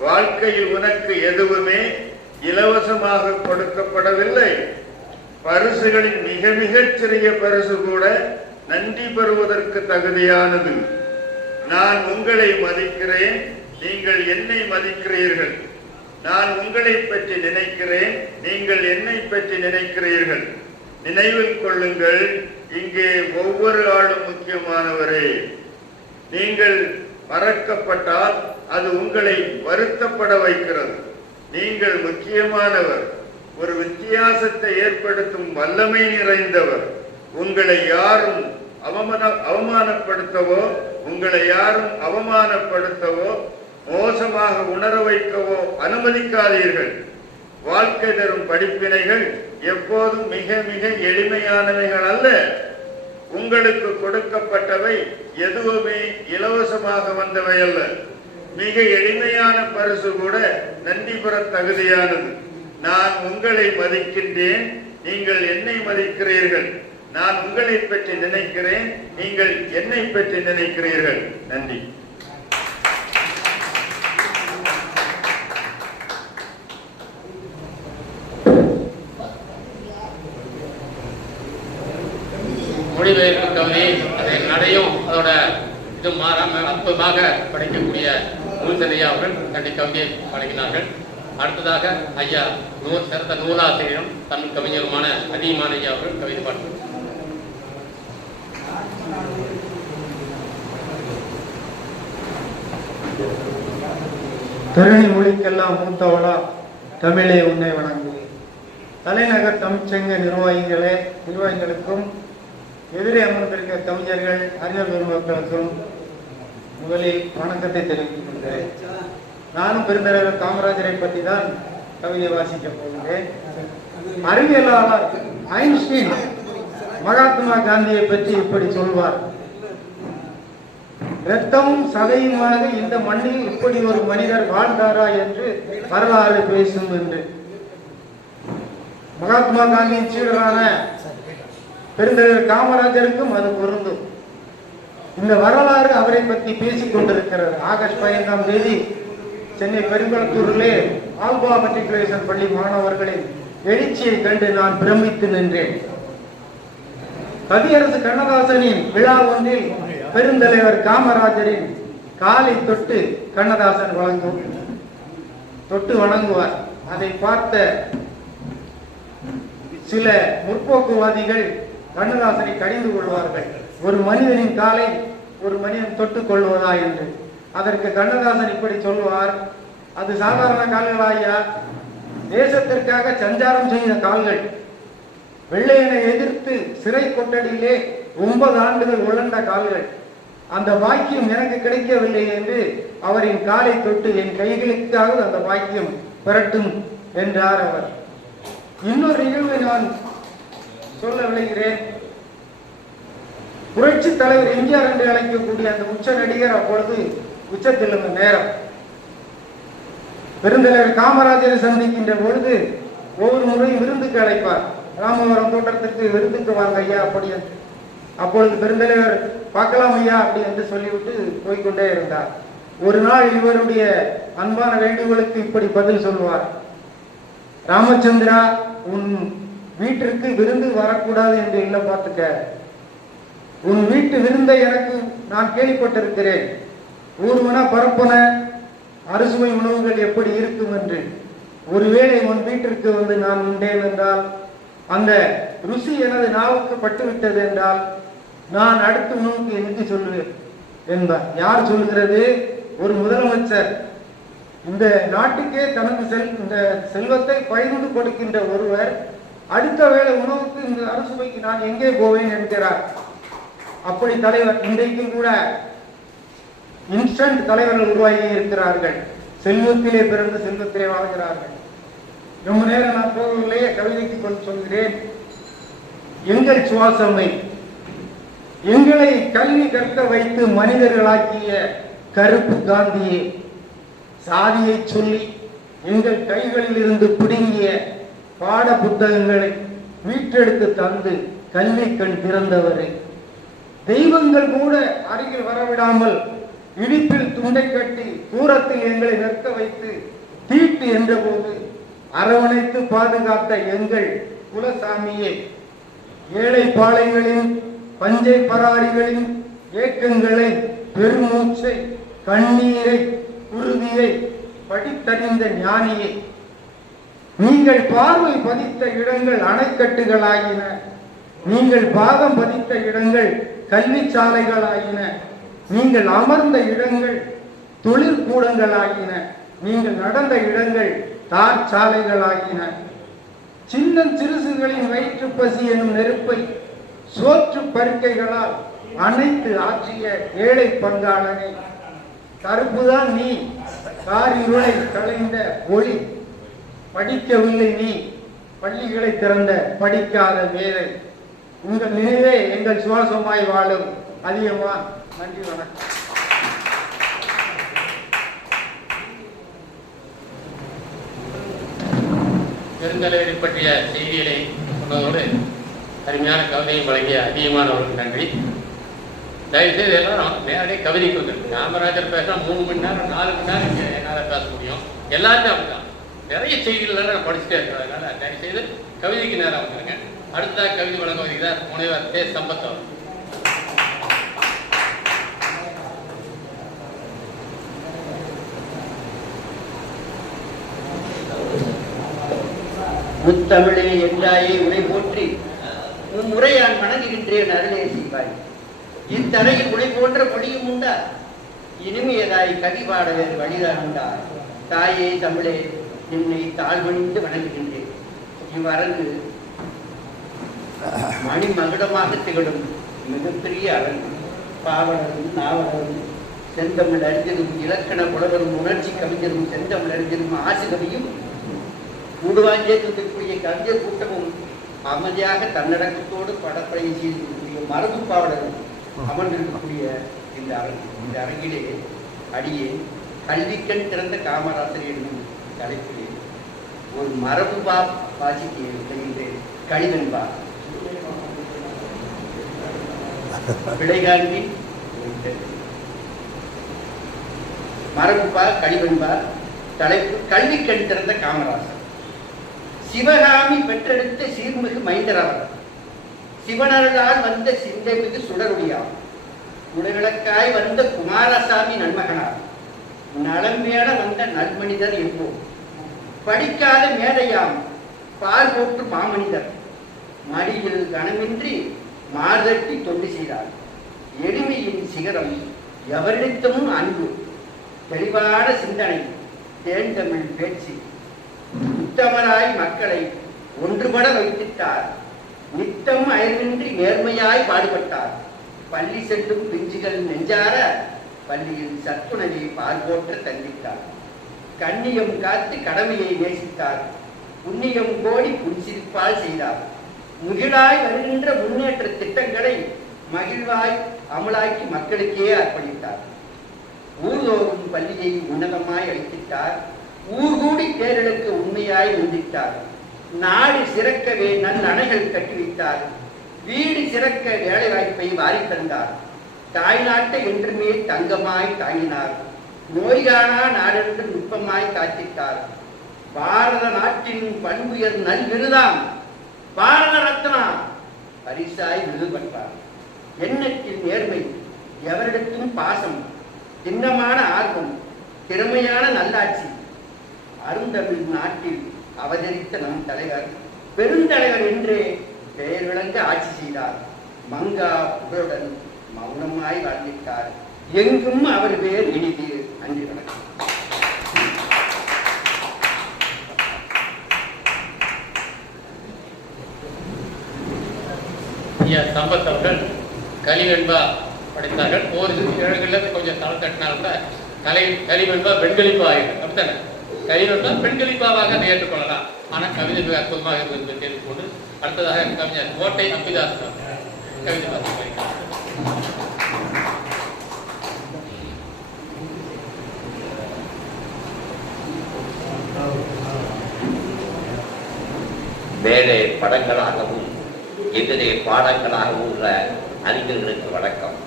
வாழ்க்கையில் உனக்கு எதுவுமே இலவசமாக கொடுக்கப்படவில்லை. பரிசுகளின் மிக மிகச் சிறிய பரிசு கூட நன்றி பெறுவதற்கு தகுதியானது. நான் உங்களை மதிக்கிறேன், நீங்கள் என்னை மதிக்கிறீர்கள். நான் உங்களை பற்றி நினைக்கிறேன், நீங்கள் என்னை பற்றி நினைக்கிறீர்கள். நினைவில் கொள்ளுங்கள், இங்கே ஒவ்வொரு ஆளும் முக்கியமானவரே. நீங்கள் மறக்கப்பட்டால் அது உங்களை வருத்தப்பட வைக்கிறது. நீங்கள் முக்கியமானவர், ஒரு வித்தியாசத்தை ஏற்படுத்தும் வல்லமை நிறைந்தவர். உங்களை யாரும் அவமானப்படுத்தவோ, உங்களை யாரும் அவமானப்படுத்தவோ, மோசமாக உணர வைக்கவோ அனுமதிக்காதீர்கள். வாழ்க்கை தரும் படிப்பினைகள் எப்போதும் மிக மிக எளிமையானவைகள் அல்ல. உங்களுக்கு கொடுக்கப்பட்டவை எதுவுமே இலவசமாக வந்தவை அல்ல. மிக எளிமையான பரிசு கூட நன்றி பெற தகுதியானது. நான் உங்களை மதிக்கின்றேன், நீங்கள் என்னை மதிக்கிறீர்கள். நான் உங்களை பற்றி நினைக்கிறேன், நீங்கள் என்னை பற்றி நினைக்கிறீர்கள். நன்றி. மொழிபெயர்ப்பு கவிதை அதை நடையும் அதோட இது மாறாமல் அற்புதமாக படைக்கக்கூடிய முகில்சன் அவர்கள் கண்டி கவிதையை வழங்கினார்கள். அடுத்ததாக ஐயா சிறந்த நூலாசிரியரும் தமிழ் கவிஞருமான அதிகமான ஐயா அவர்கள் கவிதை பாடுகிறார். தருணி மொழிக்கெல்லாம் மூத்தவளா தமிழே உன்னை வணங்குவேன். தலைநகர் தமிழ்ச்சங்க நிர்வாகிகளுக்கும் எதிரே அமர்ந்திருக்க கவிஞர்கள், அறிஞர் பெருமக்களுக்கும் முதலில் வணக்கத்தை தெரிவித்துக் கொள்கிறேன். நானும் பெருந்தலைவர் காமராஜரை பற்றி தான் கவிதை வாசிக்கப் போகிறேன். அறிவியலாளர் ஐன்ஸ்டீன் மகாத்மா காந்தியை பற்றி இப்படி சொல்வார்: இரத்தமும் சதையுமாக இந்த மண்ணில் இப்படி ஒரு மனிதர் வாழ்ந்தாரா என்று வரலாறு பேசும் என்று. மகாத்மா காந்தியின் சீடரான பெருந்தலைவர் காமராஜருக்கும் அது பொருந்தும். இந்த வரலாறு அவரை பற்றி பேசிக் கொண்டிருக்கிறது. ஆகஸ்ட் 15ஆம் தேதி சென்னை பெருங்குளத்தூரிலே ஆல்பா மெட்ரிகுலேஷன் பள்ளி மாணவர்களின் எழுச்சியை கண்டு நான் பிரமித்து நின்றேன். கவியரசு கண்ணதாசனின் விழா ஒன்றில் பெருந்தலைவர் காமராஜரின் காலை தொட்டு கண்ணதாசன் தொட்டு வணங்குவார். அதை பார்த்த சில முற்போக்குவாதிகள் கண்ணதாசனை கடிந்து கொள்வார்கள். ஒரு மனிதனின் காலை ஒரு மனிதன் தொட்டுக் கொள்வதா என்று. அதற்கு கண்ணதாசன் இப்படி சொல்வார், அது சாதாரண கால்களாயா, தேசத்திற்காக சஞ்சாரம் செய்த கால்கள். வெள்ளையனை எதிர்த்து சிறை கொட்டடியிலே 9 ஆண்டுகள் உழண்ட கால்கள். அந்த பாக்கியம் எனக்கு கிடைக்கவில்லை என்று அவரின் காலை தொட்டு என் கைகளுக்காக அந்த பாக்கியம் பெறட்டும் என்றார் அவர். இன்னொரு நிகழ்வை நான் சொல்ல விளைகிறேன். புரட்சி தலைவர் எம்ஜிஆர் என்று அழைக்கக்கூடிய அந்த உச்ச நடிகர் அப்பொழுது உச்சத்தில் இருந்த நேரம். பெருந்தலைவர் காமராஜரை சந்திக்கின்ற பொழுது ஒவ்வொரு முறையும் விருந்துக்கு அழைப்பார். ராமவரம் தோட்டத்திற்கு விருந்துக்கு வாங்க ஐயா அப்படி என்று. அப்பொழுது பெருந்தலைவர் பார்க்கலாம் ஐயா அப்படி என்று சொல்லிவிட்டு போய்கொண்டே இருந்தார். ஒரு நாள் இவருடைய அன்பான வேண்டுகோளுக்கு இப்படி பதில் சொல்வார், ராமச்சந்திரா, உன் வீட்டிற்கு விருந்து வரக்கூடாது என்று இல்லை பார்த்துக்க. உன் வீட்டு விருந்தை எனக்கு நான் கேள்விப்பட்டிருக்கிறேன். ஊர்வன பரப்பன அறுசுவை உணவுகள் எப்படி இருக்கும் என்று. ஒருவேளை உன் வீட்டிற்கு வந்து நான் உண்டேன் என்றால், அந்த ருசி எனது நாவுக்கு பட்டுவிட்டது என்றால், நான் அடுத்த உணவுக்கு எனக்கு சொல்லுவேன் என்பார். யார் சொல்கிறது? ஒரு முதலமைச்சர். இந்த நாட்டுக்கே தனது இந்த செல்வத்தை பகிர்ந்து கொடுக்கின்ற ஒருவர் அடுத்த வேளை உணவுக்கு இந்த அறுசுவைக்கு நான் எங்கே போவேன் என்கிறார். அப்படி தலைவர் இன்றைக்கு கூட இன்ஸ்டன்ட் தலைவர்கள் உருவாகி இருக்கிறார்கள். செல்வத்திலே பிறந்து செல்வத்திலே வாழ்கிறார்கள். ரொம்ப நேரம் நான் போகவில்லையே, கவிதைக்கு கொண்டு சொல்கிறேன். எங்கள் சுவாசமை, எங்களை கல்வி கற்க வைத்து மனிதர்களாக்கிய கருப்பு காந்தியே, சாதியை சொல்லி எங்கள் கைகளில் இருந்து பிடுங்கிய பாட புத்தகங்களை மீட்டெடுத்து தந்து கல்வி கண் திறந்தவரை, தெய்வங்கள் கூட அருகில் வரவிடாமல் இடிப்பில் துண்டை கட்டி தூரத்தில் எங்களை நிற்க வைத்து தீட்டு என்ற போது அரவணைத்து பாதுகாத்த எங்கள் குலசாமியே, ஏழை பாளைகளின் பஞ்சை பராரிகளின் ஏக்கங்களை, பெருமூச்சை, கண்ணீரை, உறுதியை படித்தறிந்த ஞானியை, நீங்கள் பார்வை பதித்த இடங்கள் அணைக்கட்டுகளாயின, நீங்கள் பாதம் பதித்த இடங்கள் கல்வி சாலைகளாயின, நீங்கள் அமர்ந்த இடங்கள் தொழிற்கூடங்களாகின, நீங்கள் நடந்த இடங்கள் தார் சாலைகளாகின. சின்னம் சிறுசுகளின் வயிற்று பசி எனும் நெருப்பை சோற்று பருக்கைகளால் அனைத்து ஆற்றிய ஏழை பங்காளனை, கருப்புதான் நீ, காரிருளை களைந்த ஒளி, படிக்கவில்லை நீ, பள்ளிகளை திறந்த படிக்காத மேதை, உங்கள் நினைவே எங்கள் சுவாசமாய் வாழும் அதிகமா. நன்றி, வணக்கம். பெருந்தலைவரை பற்றிய செய்திகளை சொன்னதோடு அருமையான கவிதையும் வழங்கிய அதிகமானவர்களுக்கு நன்றி. தயவுசெய்து எல்லாரும் நேரடியாக கவிதைக்கு வந்துருக்கு. காமராஜர் பேசினா 3 மணி நேரம் 4 மணி நேரம் இங்கே என்னால் பேச முடியும். எல்லாருமே அப்படிதான். நிறைய செய்திகள் நான் படிச்சுட்டே இருக்கிறதுனால தயவுசெய்து கவிதைக்கு நேரம் வந்துருங்க. அடுத்ததாக கவிதை வழங்க வருகிறார் முனைவர் கே. சம்பத் அவர். முத்தமிழே என்றாயே உனை போற்றி முறையான் வணங்குகின்றேன் அருளே செய்வாய். இத்தரையில் உனை போன்ற மொழியும் உண்டா, இனிமையதாய் கவி பாட வேறு வழிதான் உண்டா. தாயே தமிழே என்னை தாழ்வணிந்து வணங்குகின்றேன். இவ்வரங்கு மணிமகுடமாக திகழும் மிகப்பெரிய அரங்கு. பாவலரும் நாவலரும் செந்தமிழ் அறிஞரும் இலக்கண புலவரும் உணர்ச்சி கவிஞரும் செந்தமிழ் அறிஞரும் ஆசிரியரும் கூடுவாஞ்சேர்ந்திருக்கக்கூடிய கவிஞர் கூட்டமும் அமைதியாக தன்னடக்கத்தோடு படப்படை செய்திருக்கக்கூடிய மரபு பாவலரும் அமர்ந்திருக்கக்கூடிய இந்த அரங்கிலே அடியே கல்விக்கண் திறந்த காமராசர் என்னும் தலைப்பிலே ஒரு மரபு வாசிக்கின்றேன். கழிவன்பா விளைகாண்டி போயிட்டது. மரபுப்பா கழிவன்பா தலைப்பு கல்வி கண் திறந்த காமராசர். சிவகாமி பெற்றெடுத்த சீர்மிகு மைந்தரவர். சிவனருளால் வந்த சிந்தைமிகு சுடருடையார். உடவிளக்காய் வந்த குமாரசாமி நன்மகனார். நலம்பேட வந்த நல்மனிதர் என்போம். படிக்காத மேதையாம் பால் போற்று மாமனிதர். மடியில் கனமின்றி மார்தட்டி தொண்டு செய்தார். எளிமையின் சிகரம் எவரிடத்தும் அன்பு. தெளிவான சிந்தனை, தேன்தமிழ் பேச்சு. உத்தமராய் மக்களை ஒன்றுபட வைத்திட்டார். நித்தம் அயர்வின்றி நேர்மையாய் பாடுபட்டார். பள்ளி செல்லும் பிஞ்சுகள் நெஞ்சார பள்ளியில் சத்துணவை பால் போற்ற தந்தித்தார். கண்ணியம் காத்து கடமையை நேசித்தார். புண்ணியம் கோடி புன்சிரிப்பால் செய்தார். முகிலாய் வருகின்ற முன்னேற்ற திட்டங்களை மகிழ்வாய் அமலாக்கி மக்களுக்கே அர்ப்பணித்தார். ஊர்தோறும் பள்ளியை உன்னதமாய் அளித்திட்டார். ஊர்கூடி தேர்தலுக்கு உண்மையாய் உந்தித்தார். நாடு சிறக்கவே நல்ல அணைகள் கட்டிவித்தார். வீடு சிறக்க வேலை வாய்ப்பை வாரி தந்தார். தாய்நாட்டை என்றுமே தங்கமாய் தாங்கினார். நோய்கானா நாடென்று நுட்பமாய் காத்திட்டார். பாரத நாட்டின் பண்புயர் நல் விருதாம் பாரத ரத்னா பரிசாய் விருது பெற்றார். எண்ணத்தில் நேர்மை, எவரிடத்தும் பாசம், திண்ணமான ஆர்வம், திறமையான நல்லாட்சி. அருந்தமிழ் நாட்டில் அவதரித்த நம் தலைவர் பெருந்தலைவர் என்றே பெயர் விளங்க ஆட்சி செய்தார். மங்கா புகழுடன் மௌனமாய் வாழ்ந்திட்டார். எங்கும் அவர் பேர் இனிது. நன்றி, வணக்கம். சம்பத் அவர்கள் கலிவெண்பா படித்தார்கள். ஒரு இடங்களில் கொஞ்சம் தலை தட்டினால் கூட கலிவெண்பா பெண்களிப்பா ஆகிடும். அப்படித்தானே? கலிவெண்பா பெண்களிப்பாவாக அதை ஏற்றுக்கொள்ளலாம். ஆனால் கவிதை மிக அற்புதமாக இருந்தது என்று கேட்டுக்கொண்டு அடுத்ததாக கவிஞர் கோட்டை அம்பிதாஸ் கவிதை வாசிக்கிறார். மேலே படங்களாகவும் எதிரே பாடங்களாகவும் உள்ள அறிஞர்களுக்கு வணக்கம்.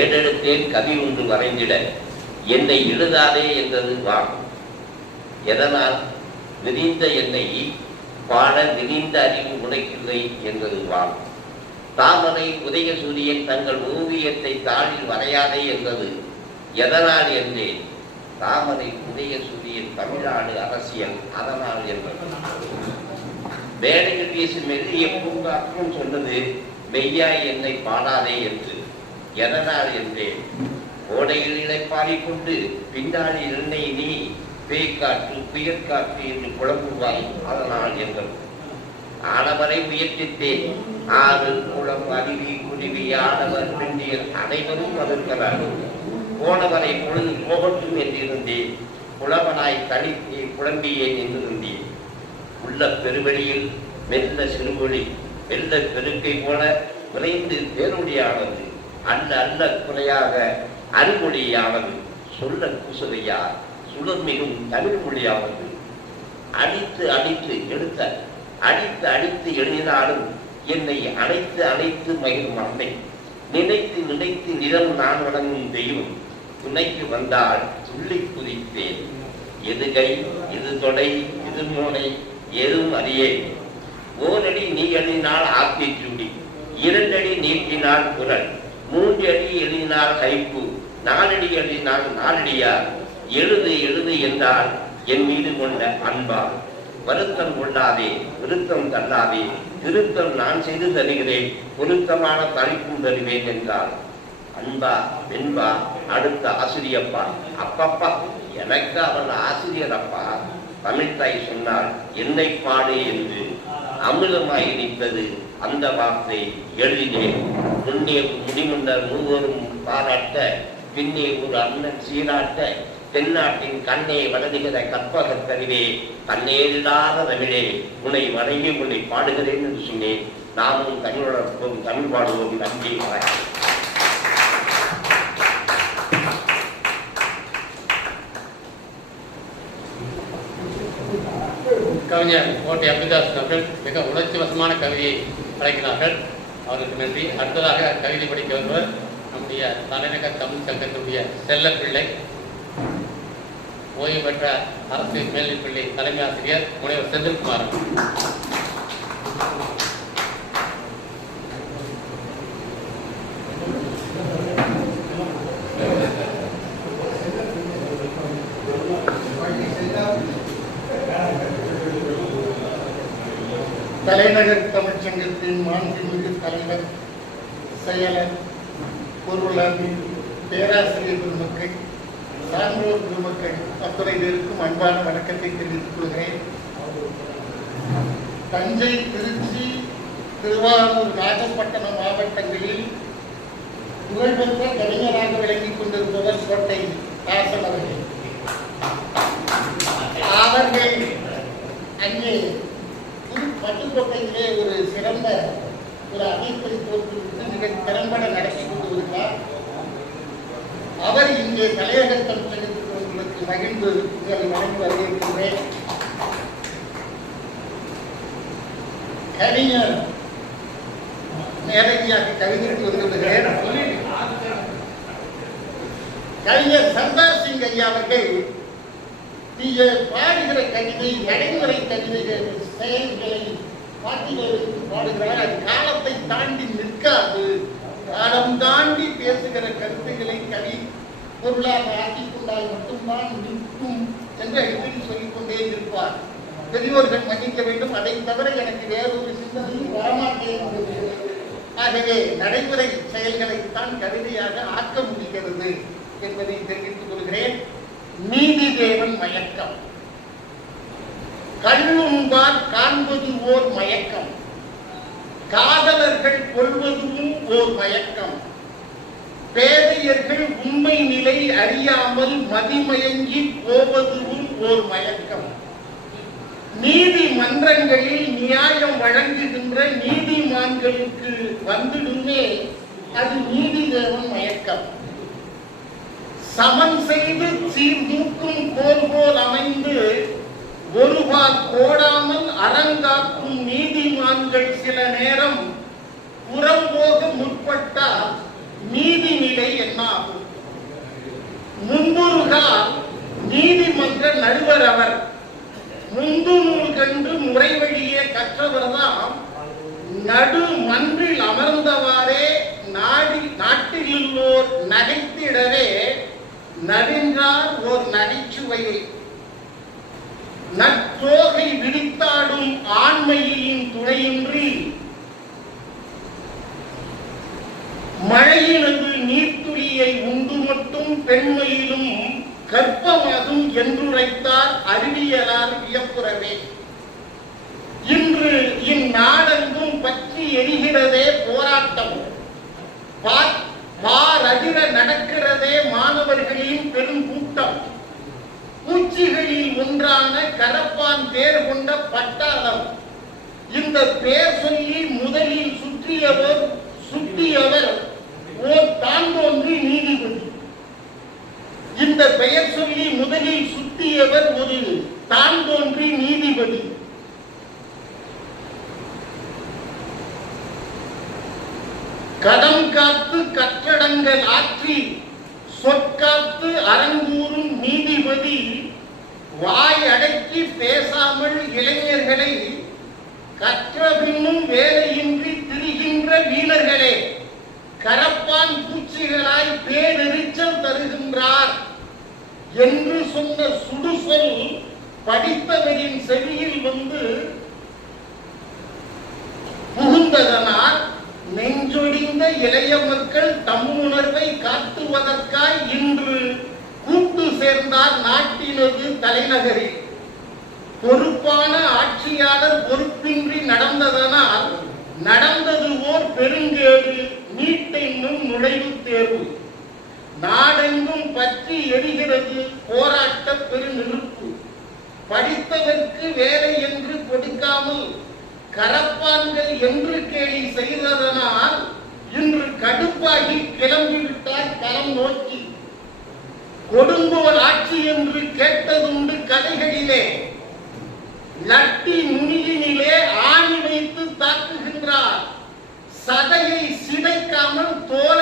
ஏடெடுத்தேன் கவி ஒன்று வரைந்திட என்னை எழுதாதே என்றது வாழும். எதனால் விரிந்த என்னை பாட விரிந்த அறிவு உனக்கில்லை என்றது வாழும். தாமரை உதயசூரியன் தங்கள் ஓவியத்தை தாளில் வரையாதே என்றது எதனால் என்றேன். தாமரை உதயசூரியன் தமிழ்நாடு அரசியல் அதனால் என்பது. வேலையில் பேசும் மெல்லிய பூங்காற்றும் சொன்னது மெய்யாய் என்னை பாடாதே என்று எதனால் என்றேன். கோடையில் இழைப்பாடிக் கொண்டு பின்னாடி என்னை நீ பேய்காற்று புயற்காற்று என்று குழம்புவாய் அதனால் என்றது. ஆடவரை முயற்சித்தேன். ஆறு குளம் அருவி குருவி ஆடவர் பெண்டியர் அனைவரும் அதற்கிறார். போனவரை பொழுது போகட்டும் என்றிருந்தேன். புலவனாய் தனித்தே குழம்பியேன் என்றிருந்தேன். உள்ள பெருவெளியில் மெல்ல சிறுமொழி வெள்ள பெருக்கை போல விரைந்து பேரொழியானது. அல்ல அல்ல குறையாக அறிமொழியானது. சொல்ல குசுதையா சுடர்மிகும் தமிழ் மொழியானது. அடித்து அடித்து எடுத்த அடித்து அடித்து எழுதினாலும் என்னை அணைத்து அணைத்து மகிழும் அன்னை. நினைத்து நினைத்து நிலம் நான் வழங்கும் தெய்வம். துணைக்கு வந்தால் துள்ளி குதிப்பேன். எது கை இது தொடை இது மோனை எதுவும் அறியே. ஓரடி நீ எழுதினால் ஆத்திச்சூடி, 2 அடி நீட்டினால் குரல், 3 அடி எழுதினால் கைப்பு, 4 அடி எழுதினால் நாலடியார். எழுது எழுது என்றால் என் மீது கொண்ட அன்பால். வருத்தம் கொள்ளாதே விருத்தம் தள்ளாதே, திருத்தம் நான் செய்து தருகிறேன், பொருத்தமான தலைப்பும் தருவேன் என்றால். அன்பா வெண்பா அடுத்த ஆசிரியப்பா. அப்பப்பா எனக்கு அவன் ஆசிரியர் அப்பா. தமிழ்தாய் சொன்னால் என்னை பாடு என்று அமிர்தமாய் இனித்தது அந்த வார்த்தை எழுதினேன். முன்னே முடிமுன்னர் மூவரும் பாராட்ட, பின்னே ஒரு அண்ணன் சீராட்ட, தென்னாட்டின் கண்ணே வளருகிற கற்பக கருவே, கண்ணேறிடாத தமிழே உன்னை வணங்கி உன்னை பாடுகிறேன் என்று சொன்னேன். நாமும் தமிழ் வளர்ப்போம், தமிழ் பாடுவோம். நன்றி, வணக்கம். கவிஞர் கோட்டை அம்பிதாஸ் அவர்கள் மிக உணர்ச்சி வசமான கவிதையை படைக்கிறார்கள். அவருக்கு நன்றி. அடுத்ததாக கவிதை படிக்க வருவர் நம்முடைய தலைநகர் தமிழ் சங்கத்தினுடைய செல்லப்பிள்ளை, ஓய்வு பெற்ற அரசு மேல்நிலைப்பள்ளி தலைமை ஆசிரியர் முனைவர் செந்தில்குமார். தலைநகர் தமிழ்ச்சங்கத்தின் மாண்புமிகு தலைவர், செயலர், பொருளாளர், பேராசிரியர் பெருமக்கள், சான்றோர் பெருமக்கள் அத்துறை பேருக்கும் அன்பான வணக்கத்தை தெரிவித்துக் கொள்கிறேன். தஞ்சை, திருச்சி, திருவாரூர், நாகப்பட்டினம் மாவட்டங்களில் புகழ்பெற்ற கவிஞராக விளங்கிக் கொண்டிருப்பவர் கோட்டை தாசன் அவர்கள். அவர்கள் அங்கே பட்டுக்கோட்டையிலே ஒரு சிறந்த ஒரு அமைப்பை தோற்றுவிட்டு மிக திறம்பட நடத்தி கொண்டு வருகிறார். அவர் இங்கே தலைநகர் தமிழ்ச்சங்கத்திற்கு உங்களுக்கு மகிழ்ந்து உங்களை வழங்கி வரவேற்கின்றேன். கவிஞர் நேரடியாக கவிதைக்கு வந்துவிடுகிறேன். கவிஞர் சர்தார் சிங் ஐயா அவர்கள் நீங்க பாடுகிற கவிதை நடைமுறை கவிதைகள் செயல்களை பாட்டிகளுக்கு பாடுகிறார். அது காலத்தை தாண்டி நிற்காது, காலம் தாண்டி பேசுகிற கருத்துக்களை கவி பொருளாக ஆக்கிக் கொண்டால் மட்டும்தான் நிற்கும் என்று அடிக்கடி சொல்லிக்கொண்டே இருப்பார். பெரியோர்கள் மன்னிக்க வேண்டும், அதை தவிர எனக்கு வேறொரு சிந்தனையும் வரமாட்டேன். ஆகவே நடைமுறை செயல்களைத்தான் கவிதையாக ஆக்க முடிகிறது என்பதை தெரிவித்துக் கொள்கிறேன். நீதி தேவன் மயக்கம். கண்ணும்பார் காண்பது ஓர் மயக்கம், காதலர்கள் கொள்வதும் ஓர் மயக்கம், பேதையர்கள் உண்மை நிலை அறியாமல் மதிமயங்கி போவதும் ஓர் மயக்கம், நீதிமன்றங்களில் நியாயம் வழங்குகின்ற நீதிமான்களுக்கு வந்துடுமே அது நீதி தேவன் மயக்கம். சமன் செய்து சீர்தூக்கும் கோல் போல் அமைந்து ஒருவால் கோடாமல் அறங்காக்கும் நீதிமான்கள் சில நேரம் புறம்போக முற்பட்டால் நீதிநிலை என்னாகும். முன்பொருகால் நீதிமன்ற நடுவர் அவர், முந்து நூல் கண்டு முறை வழியே கற்றவர்தாம் நடு மன்றில் அமர்ந்தவாறே நாட்டிலுள்ளோர் நகைத்திடவே நவின்றார் ஓர் நகைச்சுவையை. நற்றோகை விரித்தாடும் ஆண்மையின் துணையின்றி மழையினது நீர்த்துளியை உண்டு மட்டும் பெண்மையிலும் கற்பமாகும் என்றுரைத்தார் அறிவியலால் வியப்புறவே. இன்று இந்நாடெங்கும் பற்றி எரிகிறதே போராட்டம், பாரதிர நடக்கிறதே மாணவர்களின் பெரும் கூட்டம், பூச்சிகளில் ஒன்றான கரப்பான் பேர் கொண்ட பட்டாளம். இந்த பேர் சொல்லி முதலில் சுற்றியவர் ஓர் தான்தோன்றி நீதிபதி. இந்த பெயர் சொல்லி முதலில் சுற்றியவர் ஒரு தான்தோன்றி நீதிபதி. கடம் காத்து கட்டடங்கள் ஆற்றி சொற்காத்து அரங்கூறும் நீதிபதி வாய் அடக்கி பேசாமல் இளைஞர்களை கற்ற பின்னும் வேலையின்றி திரிகின்ற வீரர்களே கரப்பான் பூச்சிகளாய் பேரெரிச்சல் தருகின்றார் என்று சொன்ன சுடுசொல் படித்தவரின் செவியில் வந்து புகுந்ததனால் நெஞ்சொடிந்த இளைய மக்கள் தம் உணர்வை காட்டுவதற்காய் இன்று கூட்டு சேர்ந்தார் நாட்டினது தலைநகரில். பொறுப்பான ஆட்சியாளர் பொறுப்பின்றி நடந்ததனால் நடந்தது ஓர் பெருங்கேடு, நீட்டென்னும் நுழைவுத் தேர்வு. நாடெங்கும் பற்றி எரிகிறது போராட்ட பெருநெருப்பு. படித்தவர்க்கு வேலை என்று கொடுக்காமல் கரப்பான்கள் என்று கேலி செய்ததனால் இன்று கடுப்பாகி கிளம்பிவிட்டார் களம் நோக்கி. கொடுங்கோல் ஆட்சி என்று கேட்டதுண்டு கதைகளிலே, லட்டி நுனியினிலே ஆணி வைத்து தாக்குகின்றார். சதை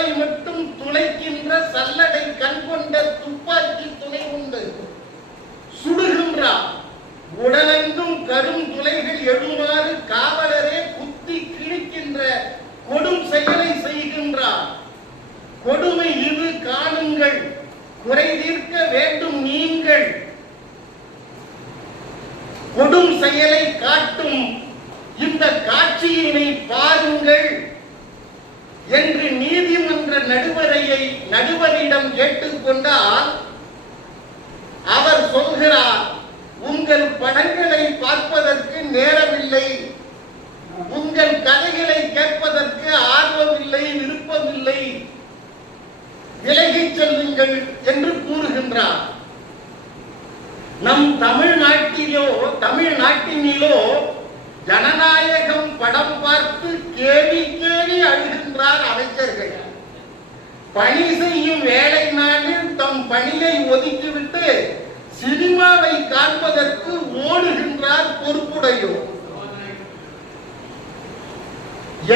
தோலை மட்டும் துளைக்கின்ற சல்லடை கண் கொண்ட துப்பாக்கி துணை உண்டு. சுடுகின்றார். உடலெங்கும் கரும் துளைகள் எழுமாறு காவலரே குத்தி கிழிக்கின்ற கொடும் செயலை செய்கின்றார். கொடுமை இது காணுங்கள், குறை தீர்க்க வேண்டும் நீங்கள். கொடும் செயலை காட்டும் இந்த காட்சியினை பாருங்கள் என்று நீதிமன்ற நடுவரிடம் கேட்டுக்கொண்டால் அவர் சொல்கிறார், உங்கள் படங்களை பார்ப்பதற்கு நேரமில்லை, உங்கள் கதைகளை கேட்பதற்கு ஆர்வமில்லை, விருப்பமில்லை, விலகிச் செல்லுங்கள் என்று கூறுகின்றார். நம் தமிழ்நாட்டினிலோ ஜனநாயகம் படம் பார்த்து கேலி கேலி அழுகின்றார் அமைச்சர்கள். பணி செய்யும் வேலை நாளில் தம் பணியை ஒதுக்கிவிட்டு சினிமாவை காண்பதற்கு ஓடுகின்றார் பொறுப்புடையோர்.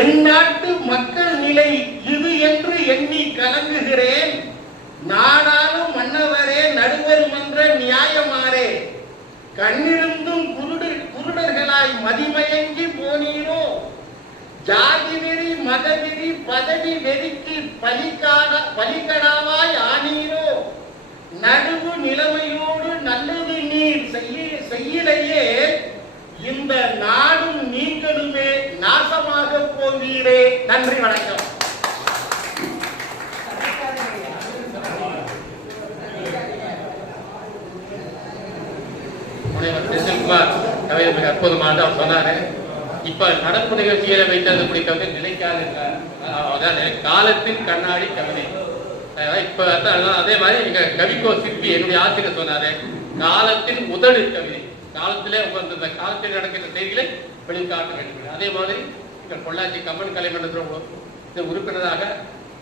என் நாட்டு மக்கள் நிலை இது என்று எண்ணி கலங்குகிறேன். நாடாளும் மன்னவரே, நடுவர் மன்ற நியாயமாரே, கண்ணிருந்தும் குருடர்களாய் மதிமயங்கி போனீரோ. ஜாதி வெறி, மதவெறி, பதவி வெறிக்கு பலிகடாவாய் ஆனீரோ. நடுவு நிலைமையோடு நல்லது நீர் செய்யலையே, இந்த நாடும் நீங்களுமே நாசமாக போவீரே. நன்றி, வணக்கம். செந்தில்குமார் கவிதை மிக அற்புதமாக அவர் சொன்னாரு. இப்ப நடப்பு நிகழ்ச்சிகளை வைத்தது பிடிக்கவே நிலைக்காத காலத்தின் கண்ணாடி கவிதை. இப்ப அதே மாதிரி எங்க கவிக்கோ சிற்பி என்னுடைய ஆசிரியர் சொன்னாரு, காலத்தின் உதடு கவிதை. காலத்திலே உட்கார்ந்த காலத்தில் நடக்கின்ற செய்திகளை வெளிக்காட்ட வேண்டும். அதே மாதிரி எங்கள் பொள்ளாச்சி கம்பன் கலைமன்றத்தில் உறுப்பினராக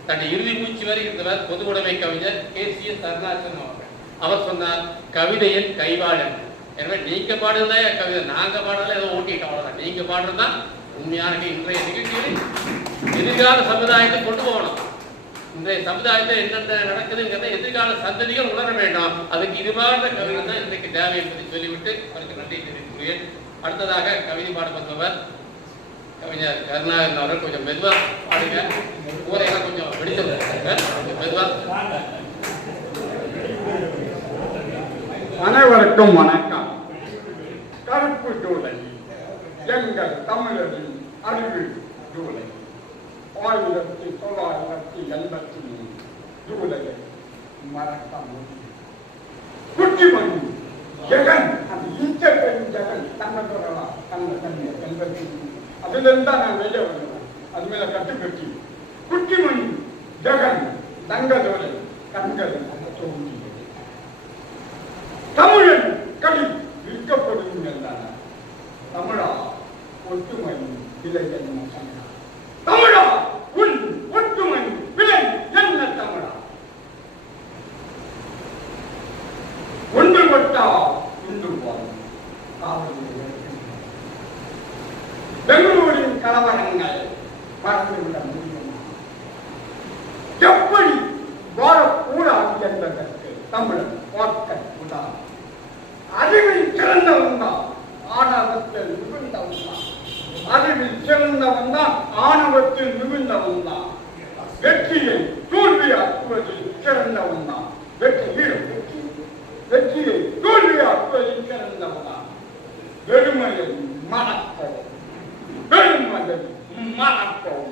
தன்னுடைய இறுதி மூச்சு வரை இருந்தவர் பொதுவுடைமை கவிஞர் KCS அருணாச்சலம் அவர்கள். அவர் சொன்னார், கவிதையின் கைவாளன். எனவே நீங்க பாடுறதுதான் கவிதை, நாங்க பாடுறதுல ஏதோ ஓட்டிட்டோம், அவ்வளவுதான். நீங்க பாடுறதுதான் உண்மையான இன்றைய நிகழ்ச்சிகளில் எதிர்கால சமுதாயத்தை கொண்டு போகணும். இன்றைய சமுதாயத்தில் என்னென்ன நடக்குதுங்கிறத எதிர்கால சந்ததிகள் உணர வேண்டும். அதுக்கு இதுவான கவிதை தான் இன்றைக்கு தேவை என்பதை சொல்லிவிட்டு அவருக்கு நன்றி தெரிவிக்கிறேன். அடுத்ததாக கவிதை பாட வந்தவர் கவிஞர் கருணாகரன் அவர்கள். கொஞ்சம் மெதுவா பாடுங்க, ஊரையெல்லாம் கொஞ்சம் வெடித்து மெதுவா. அனைவருக்கும் வணக்கம். கருப்பு ஜூலை எங்கள் தமிழரின் அறிவு ஜூலை 1983 ஜூலையை மறக்க முடியும். குட்டிமணி ஜெகன், அந்த இஞ்ச பெண் ஜெகன் தன்னை சொல்லலாம், தன்னை தன்னை என்பது அதுல இருந்தா நான் வெளியே வருவேன். அது மேல கட்டுக்கட்டி குட்டிமணி ஜெகன் தங்கதோலை கண்கள் தோன்றி தமிழன் களி விற்கப்படும் என்றார். தமிழா ஒற்றுமை விலை என்ன தமிழா? தமிழா உன் ஒற்றுமை விலை என்ன தமிழா? ஒன்றுபட்டா இன்று பெங்களூரின் கலவரங்கள் மறந்துவிட முடியுமா? எப்படி வாழக்கூடாது என்பதற்கு தமிழன் வாக்கள் உதாரணம். அறிவில் சிறந்தவன் தான் ஆணவத்தில் மிகுந்தவன் தான். அறிவில் சிறந்தவன் தான் ஆணவத்தில் மிகுந்தவன் தான். வெற்றியை தோல்வியாக்குவதில் சிறந்தவன் தான். வெற்றியை தோல்வியாக்குவதில் சிறந்தவன் தான். வெறுமையை மறப்போம், பெருமையை மறப்போம்,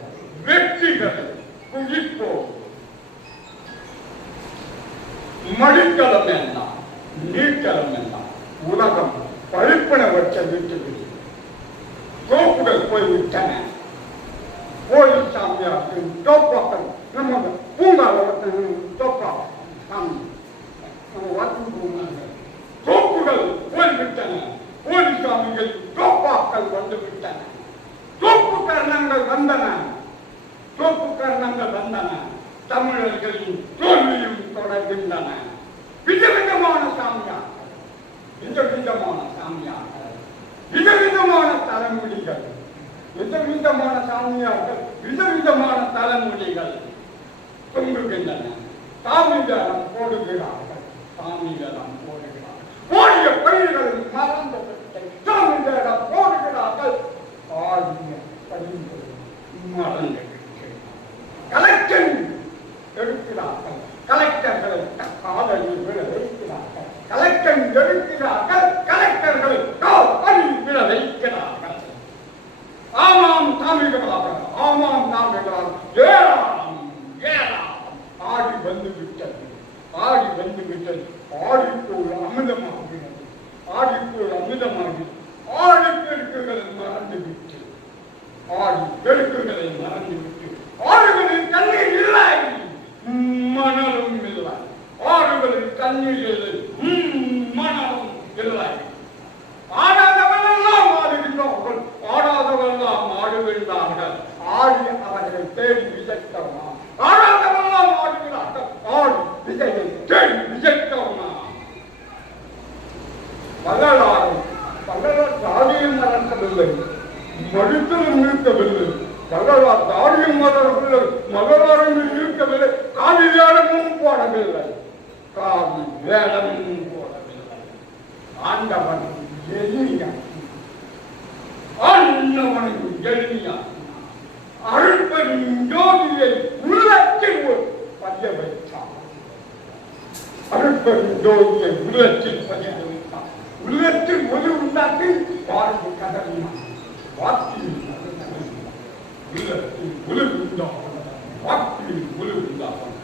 வெற்றிகளை குவிப்போம். மடிக்கலம் வேண்டாம், நீர்க்கலம் வேண்டாம். உலகம் பழுப்பன வச்ச வீட்டுக்கு தோப்புகள் போய்விட்டன. கோயில் சாமியாருக்கு தோப்பாக்கள் நம்ம பூங்காவில் தோப்பா சாமி நம்ம வாக்கு தோப்புகள் போய்விட்டன. கோயில் சாமிகள் தோப்பாக்கள் வந்து விட்டன. தோப்பு கரணங்கள் வந்தன, தோப்பு கரணங்கள் வந்தன. தமிழர்களின் தோல்வியும் தொடர்கின்றன. விதவிதமான சாமியார்கள், விதவிதமான சாமியார்கள், விதவிதமான தலைமொழிகள், விதவிதமான சாமியார்கள், விதவிதமான தலைமொழிகள். தொங்குகின்றன. சாமி வேடம் போடுகிறார்கள். சாமி வேடம் போடுகிறார்கள். ஓடிய பயிர்களை மறந்து விட்டு சாமி வேடம் போடுகிறார்கள். ஆடிய பயிர்களை மறந்து விட்டு கலெக்டர் எடுக்கிறார்கள். கலெக்டர்களை காலையில் விழ வைக்கிறார்கள். கலெக்டர் எடுக்கிறார்கள். கலெக்டர்களை காலில் விழ வைக்கிறார்கள். ஆமாம் தாமிகளாக, ஆமாம் தாமிகளாக, ஏறாம் ஏறாம். ஆடி வந்து விட்டது, ஆடி வந்து விட்டது. ஆடிப்போல் அமிர்தமாகிறது, ஆடிப்போல் அமிர்தமாகி ஆடி பெருக்குகளை மறந்து விட்டு, ஆடி பெருக்குகளை மறந்து விட்டு, ஆடுகளில் தண்ணீர் இல்லை, மணலும் இல்லை. ஆடுகளில் தண்ணீர் இல்லை, மணலும் இல்லை. ஆடாதவெல்லாம் ஆடுகின்றார்கள், ஆடாதவெல்லாம் ஆடுகின்றார்கள். ஆடி அவர்களை தேடி விஜய்த்தவனா, ஆடாதவெல்லாம் ஆடுகிறார்கள். ஆடி விஜயை தேடி விஜய்த்தவனா. பகலாறு தாடியும் மறக்கவில்லை, மழுத்தலும் இருக்கவில்லை. பகலார் தாடியும் மலரவில்லை, மகளாரும் இருக்கவில்லை. காவி வேடமும் போடவில்லை, காவி வேடமும் போடவில்லை. ஆண்டவன் எளிமையான், ஆண்டவன் எளிமையான். அருட்பெரும் ஜோதியை உள்ளத்தில் பதிய வைத்தான். அருட்பெரும் ஜோதியை உள்ளத்தில் பதிய வைத்தான். உள்ளத்தில் ஒளி உண்டாக்கி வாழ்வு கதறினான். வாக்கில் உள்ளத்தில் ஒளி உண்டாகும், வாக்கில் ஒளி உண்டாகும்.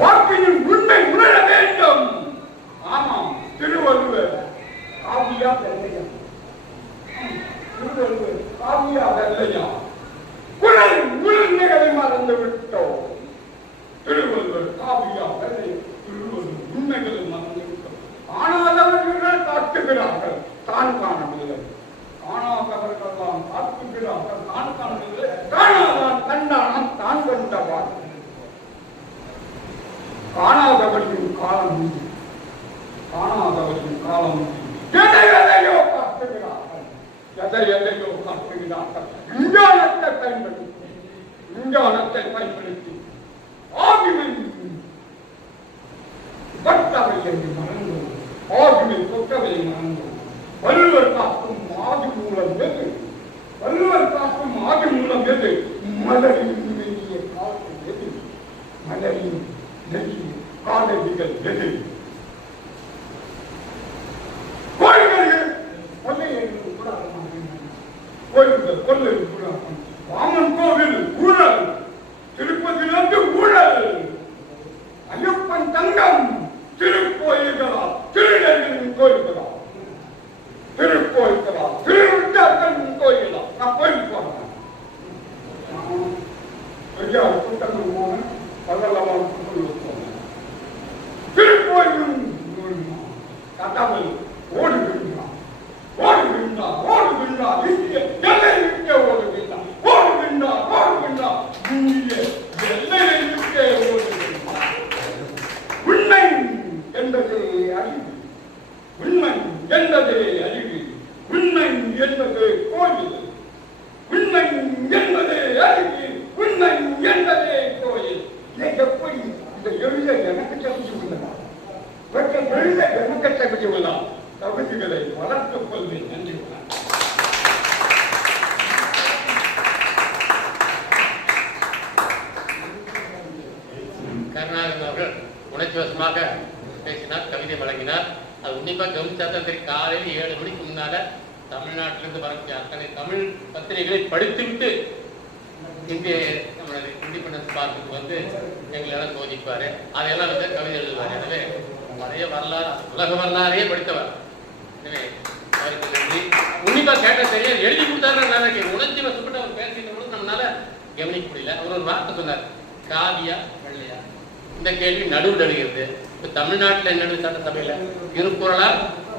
வாக்கின் உண்மை உணர வேண்டும். ஆமாம், திருவள்ளுவர் காவியா வெள்ளையா, திருவள்ளுவர் காவியா வெள்ளையா. குரல் உண்மைகளை மறந்து விட்டோம். திருவள்ளுவர் காவியா வெள்ளையா, திருவள்ளுவர் உண்மைகளை மறந்து விட்டோம். காணாதவர்கள் காட்டுகிறார்கள், தான் காணவில்லை. காணாதவர்கள் தான் காட்டுகிறார்கள், தான் காணவில்லை. காணாதான் கண்டானம் தான் கண்டவான். காணாதவர்களின் காலம் உண்டு, காணாதவர்களின் காலம் உண்டு. எதை எதையோ காட்டுகிறார்கள், எதை எதையோ காட்டுகிறார்கள். விஞ்ஞானத்தை பயன்படுத்தி, விஞ்ஞானத்தை பயன்படுத்தி ஆகிமை பட்டவை மறந்தோம், ஆகிமை தொட்டவை மறந்தோம். வள்ளுவர் காக்கும் ஆதி மூலம் எது? வள்ளுவர் காக்கும் ஆதி மூலம் எது? மலரின் நெய்ய காற்று எது? மலரின் நெய்ய காலடிகள் எது? கோயில்கள் கொள்ளையர்கள் கோயில்கள் கொள்ளை கூடாரம். ராமன் கோவில் ஊழல், திருப்பதியிலிருந்து ஊழல். ஐயப்பன் தங்கம் திருக்கோயில்களா, திருநெல்வேலி கோயில்களா, திருக்கோயில்களா, திருவிட்டார்கள் கோயிலா? நான் கோயில் போறேன். பெரியார் கூட்டங்கள் போன பல்லவமான போனேன். திருக்கோயிலும் கதவில் ஓடுகின்றான், ஓடுகின்றான், ஓடுகின்றான். இந்திய எல்லை விட்டே ஓடுகின்றான், ஓடுகின்றான், ஓடுகின்றான். இந்திய எல்லையை விட்டே ஓடுகின்றான். உண்மை என்பதே அறிவு, உண்மை என்பதே அறிவு, உண்மை என்பதே கோயில், உண்மை என்பதே அறிவு, உண்மை என்பதே கோயில். இதை எப்படி இந்த எழுத எனக்கு தெரிஞ்சு கொள்ளலாம், எழுத எனக்கு தெரிஞ்சு கொள்ளலாம். தகுதிகளை வளர்த்துக் கொள்வேன். நன்றி. கருணாகரன் அவர்கள் உணர்ச்சி வசமாக பேசினார், கவிதை வழங்கினார். அது உன்னிப்பாக கவனிச்சாத்தான் சரி. காலையில் 7 மணிக்கு முன்னால தமிழ்நாட்டிலிருந்து வரக்கூடிய அத்தனை தமிழ் பத்திரிகைகளை படித்துவிட்டு இந்திய நம்மளது இண்டிபெண்டன்ஸ் பார்க்குக்கு வந்து எங்களெல்லாம் சோதிப்பார், அதையெல்லாம் வந்து கவிதை எழுதுவார். எனவே பழைய வரலாறு, உலக வரலாறையே படித்தவர். எனவே அவருக்கு நன்றி. உன்னிப்பாக கேட்ட சரியா எழுதி கொடுத்தாரு. நான் உணர்ச்சி வசப்பட்டு அவர் பேசின கூட நம்மளால கவனிக்க முடியல. அவர் ஒரு வார்த்தை சொன்னார், காவியா வெள்ளையா. இந்த கேள்வி நடுவில் எழுகிறது. இப்போ தமிழ்நாட்டில் என்ன சட்டசபையில் திருக்குறளா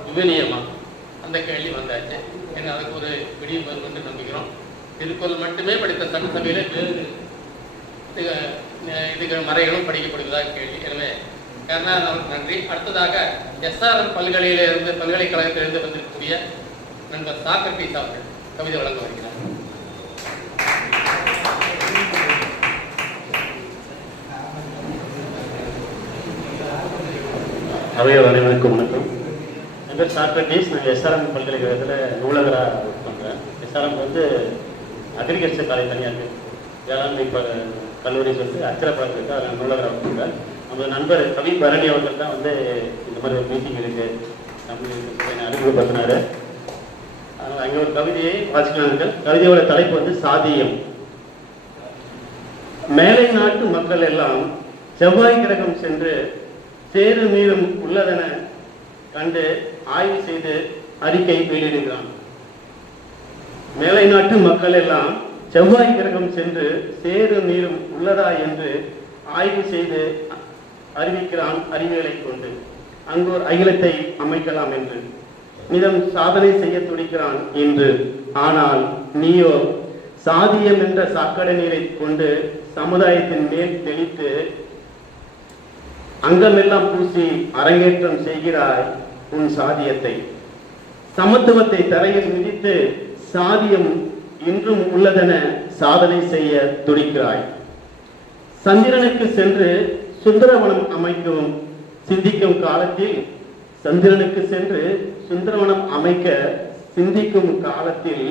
விவிலியமா, அந்த கேள்வி வந்தாச்சு. ஏன்னா அதுக்கு ஒரு விடிவு வரும் என்று நம்புகிறோம். திருக்குறள் மட்டுமே படித்த சட்டசபையில் வேறு இதுக்கு மறைகளும் படிக்கப்படுவதாக கேள்வி. எனவே கருணாகரன் அவருக்கு நன்றி. அடுத்ததாக SRM பல்கலைக்கழகத்திலிருந்து வந்திருக்கக்கூடிய நண்பர் சாக்ரட்டிஸ் அவர்கள் கவிதை வழங்க வருகிறார். அவையோர் அனைவருக்கும் வணக்கம். என் பேர் சாக்ரட்டிஸ். நான் எஸ்ஆர்எம் பல்கலைக்கழகத்தில் நூலகராக ஒர்க் பண்ணுறேன். எஸ்ஆர்எம் வந்து அக்ரிகல்ச்சர் காலேஜ் தனியாக இருக்குது. வேளாண்மை கல்லூரி சொல்லிட்டு அச்சரப்பாக இருக்குது. அதில் நூலகராக ஒர்க் பண்ணுறேன். நம்ம நண்பர் கவி பரணி அவர்கள் தான் வந்து இந்த மாதிரி ஒரு மீட்டிங் இருக்குது நம்மளுக்கு அறிமுகப்படுத்தினார். அதனால் அங்கே ஒரு கவிதையை வாசிக்கிறார்கள். கவிதையோட தலைப்பு வந்து சாதியம். மேலை நாட்டு மக்கள் எல்லாம் செவ்வாய் கிரகம் சென்று சேரு நீரும் உள்ளதென கண்டு ஆய்வு செய்து அறிக்கை வெளியிடுகிறான். மேலை நாட்டு மக்கள் எல்லாம் செவ்வாய் கிரகம் சென்று சேரு நீரும் உள்ளதா என்று ஆய்வு செய்து அறிவிக்கிறான் அறிவியலை கொண்டு. அங்கு ஒரு அகிலத்தை அமைக்கலாம் என்று நிதம் சாதனை செய்ய துடிக்கிறான் என்று. ஆனால் நீயோ சாதியம் என்ற சாக்கடை நீரை கொண்டு சமுதாயத்தின் மேல் தெளித்து அங்கமெல்லாம் பூசி அரங்கேற்றம் செய்கிறாய் உன் சாதியத்தை. சமத்துவத்தை தரையில் மிதித்து சாதியம் இன்றும் உள்ளதென சாதனை செய்ய துடிக்கிறாய். சந்திரனுக்கு சென்று சுந்தரவனம் அமைக்கவும் சிந்திக்கும் காலத்தில் சந்திரனுக்கு சென்று சுந்தரவனம் அமைக்க சிந்திக்கும் காலத்தில்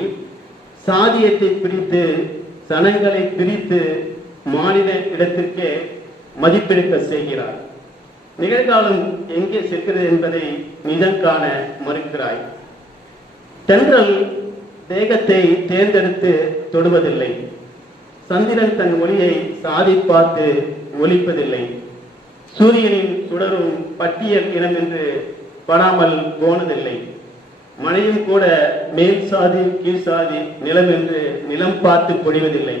சாதியத்தை பிரித்து சனங்களை பிரித்து மாநில இடத்திற்கே மதிப்பெடுக்க செய்கிறார். நிகழ்காலம் எங்கே செல்கிறது என்பதை நிஜம் காண மறுக்கிறாய். தென்றல் தேகத்தை தேர்ந்தெடுத்து தொடுவதில்லை. சந்திரன் தன் ஒளியை சாதி பார்த்து ஒலிப்பதில்லை. சூரியனின் சுடரும் பட்டியல் இனம் என்று படாமல் போனதில்லை. மழையும் கூட மேல் சாதி கீழ் சாதி நிலம் என்று நிலம் பார்த்து பொழிவதில்லை.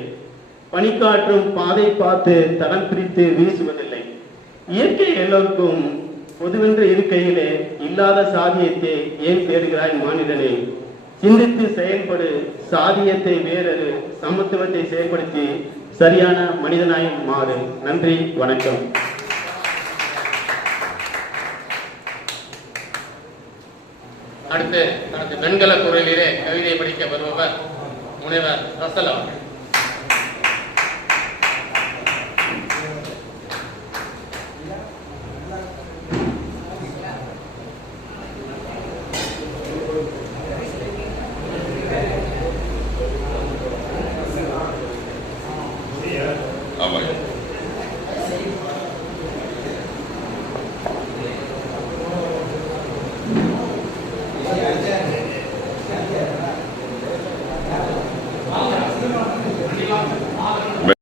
பனிக்காற்றும் பாதை பார்த்து தடம் பிரித்து வீசுவதில்லை. இயற்கை எல்லோருக்கும் பொதுவென்று இருக்கையிலே இல்லாத சாதியத்தை ஏன் தேடுகிறாய் மானிடனே? சிந்தித்து செயல்படு. சாதியத்தை வேறொரு சமத்துவத்தை செயல்படுத்தி சரியான மனிதனாய் மாறு. நன்றி, வணக்கம். அடுத்து தனது வெண்கல குரலிலே கவிதை படிக்க வருபவர் முனைவர் ரசல் அவர்கள். ஆமாங்க.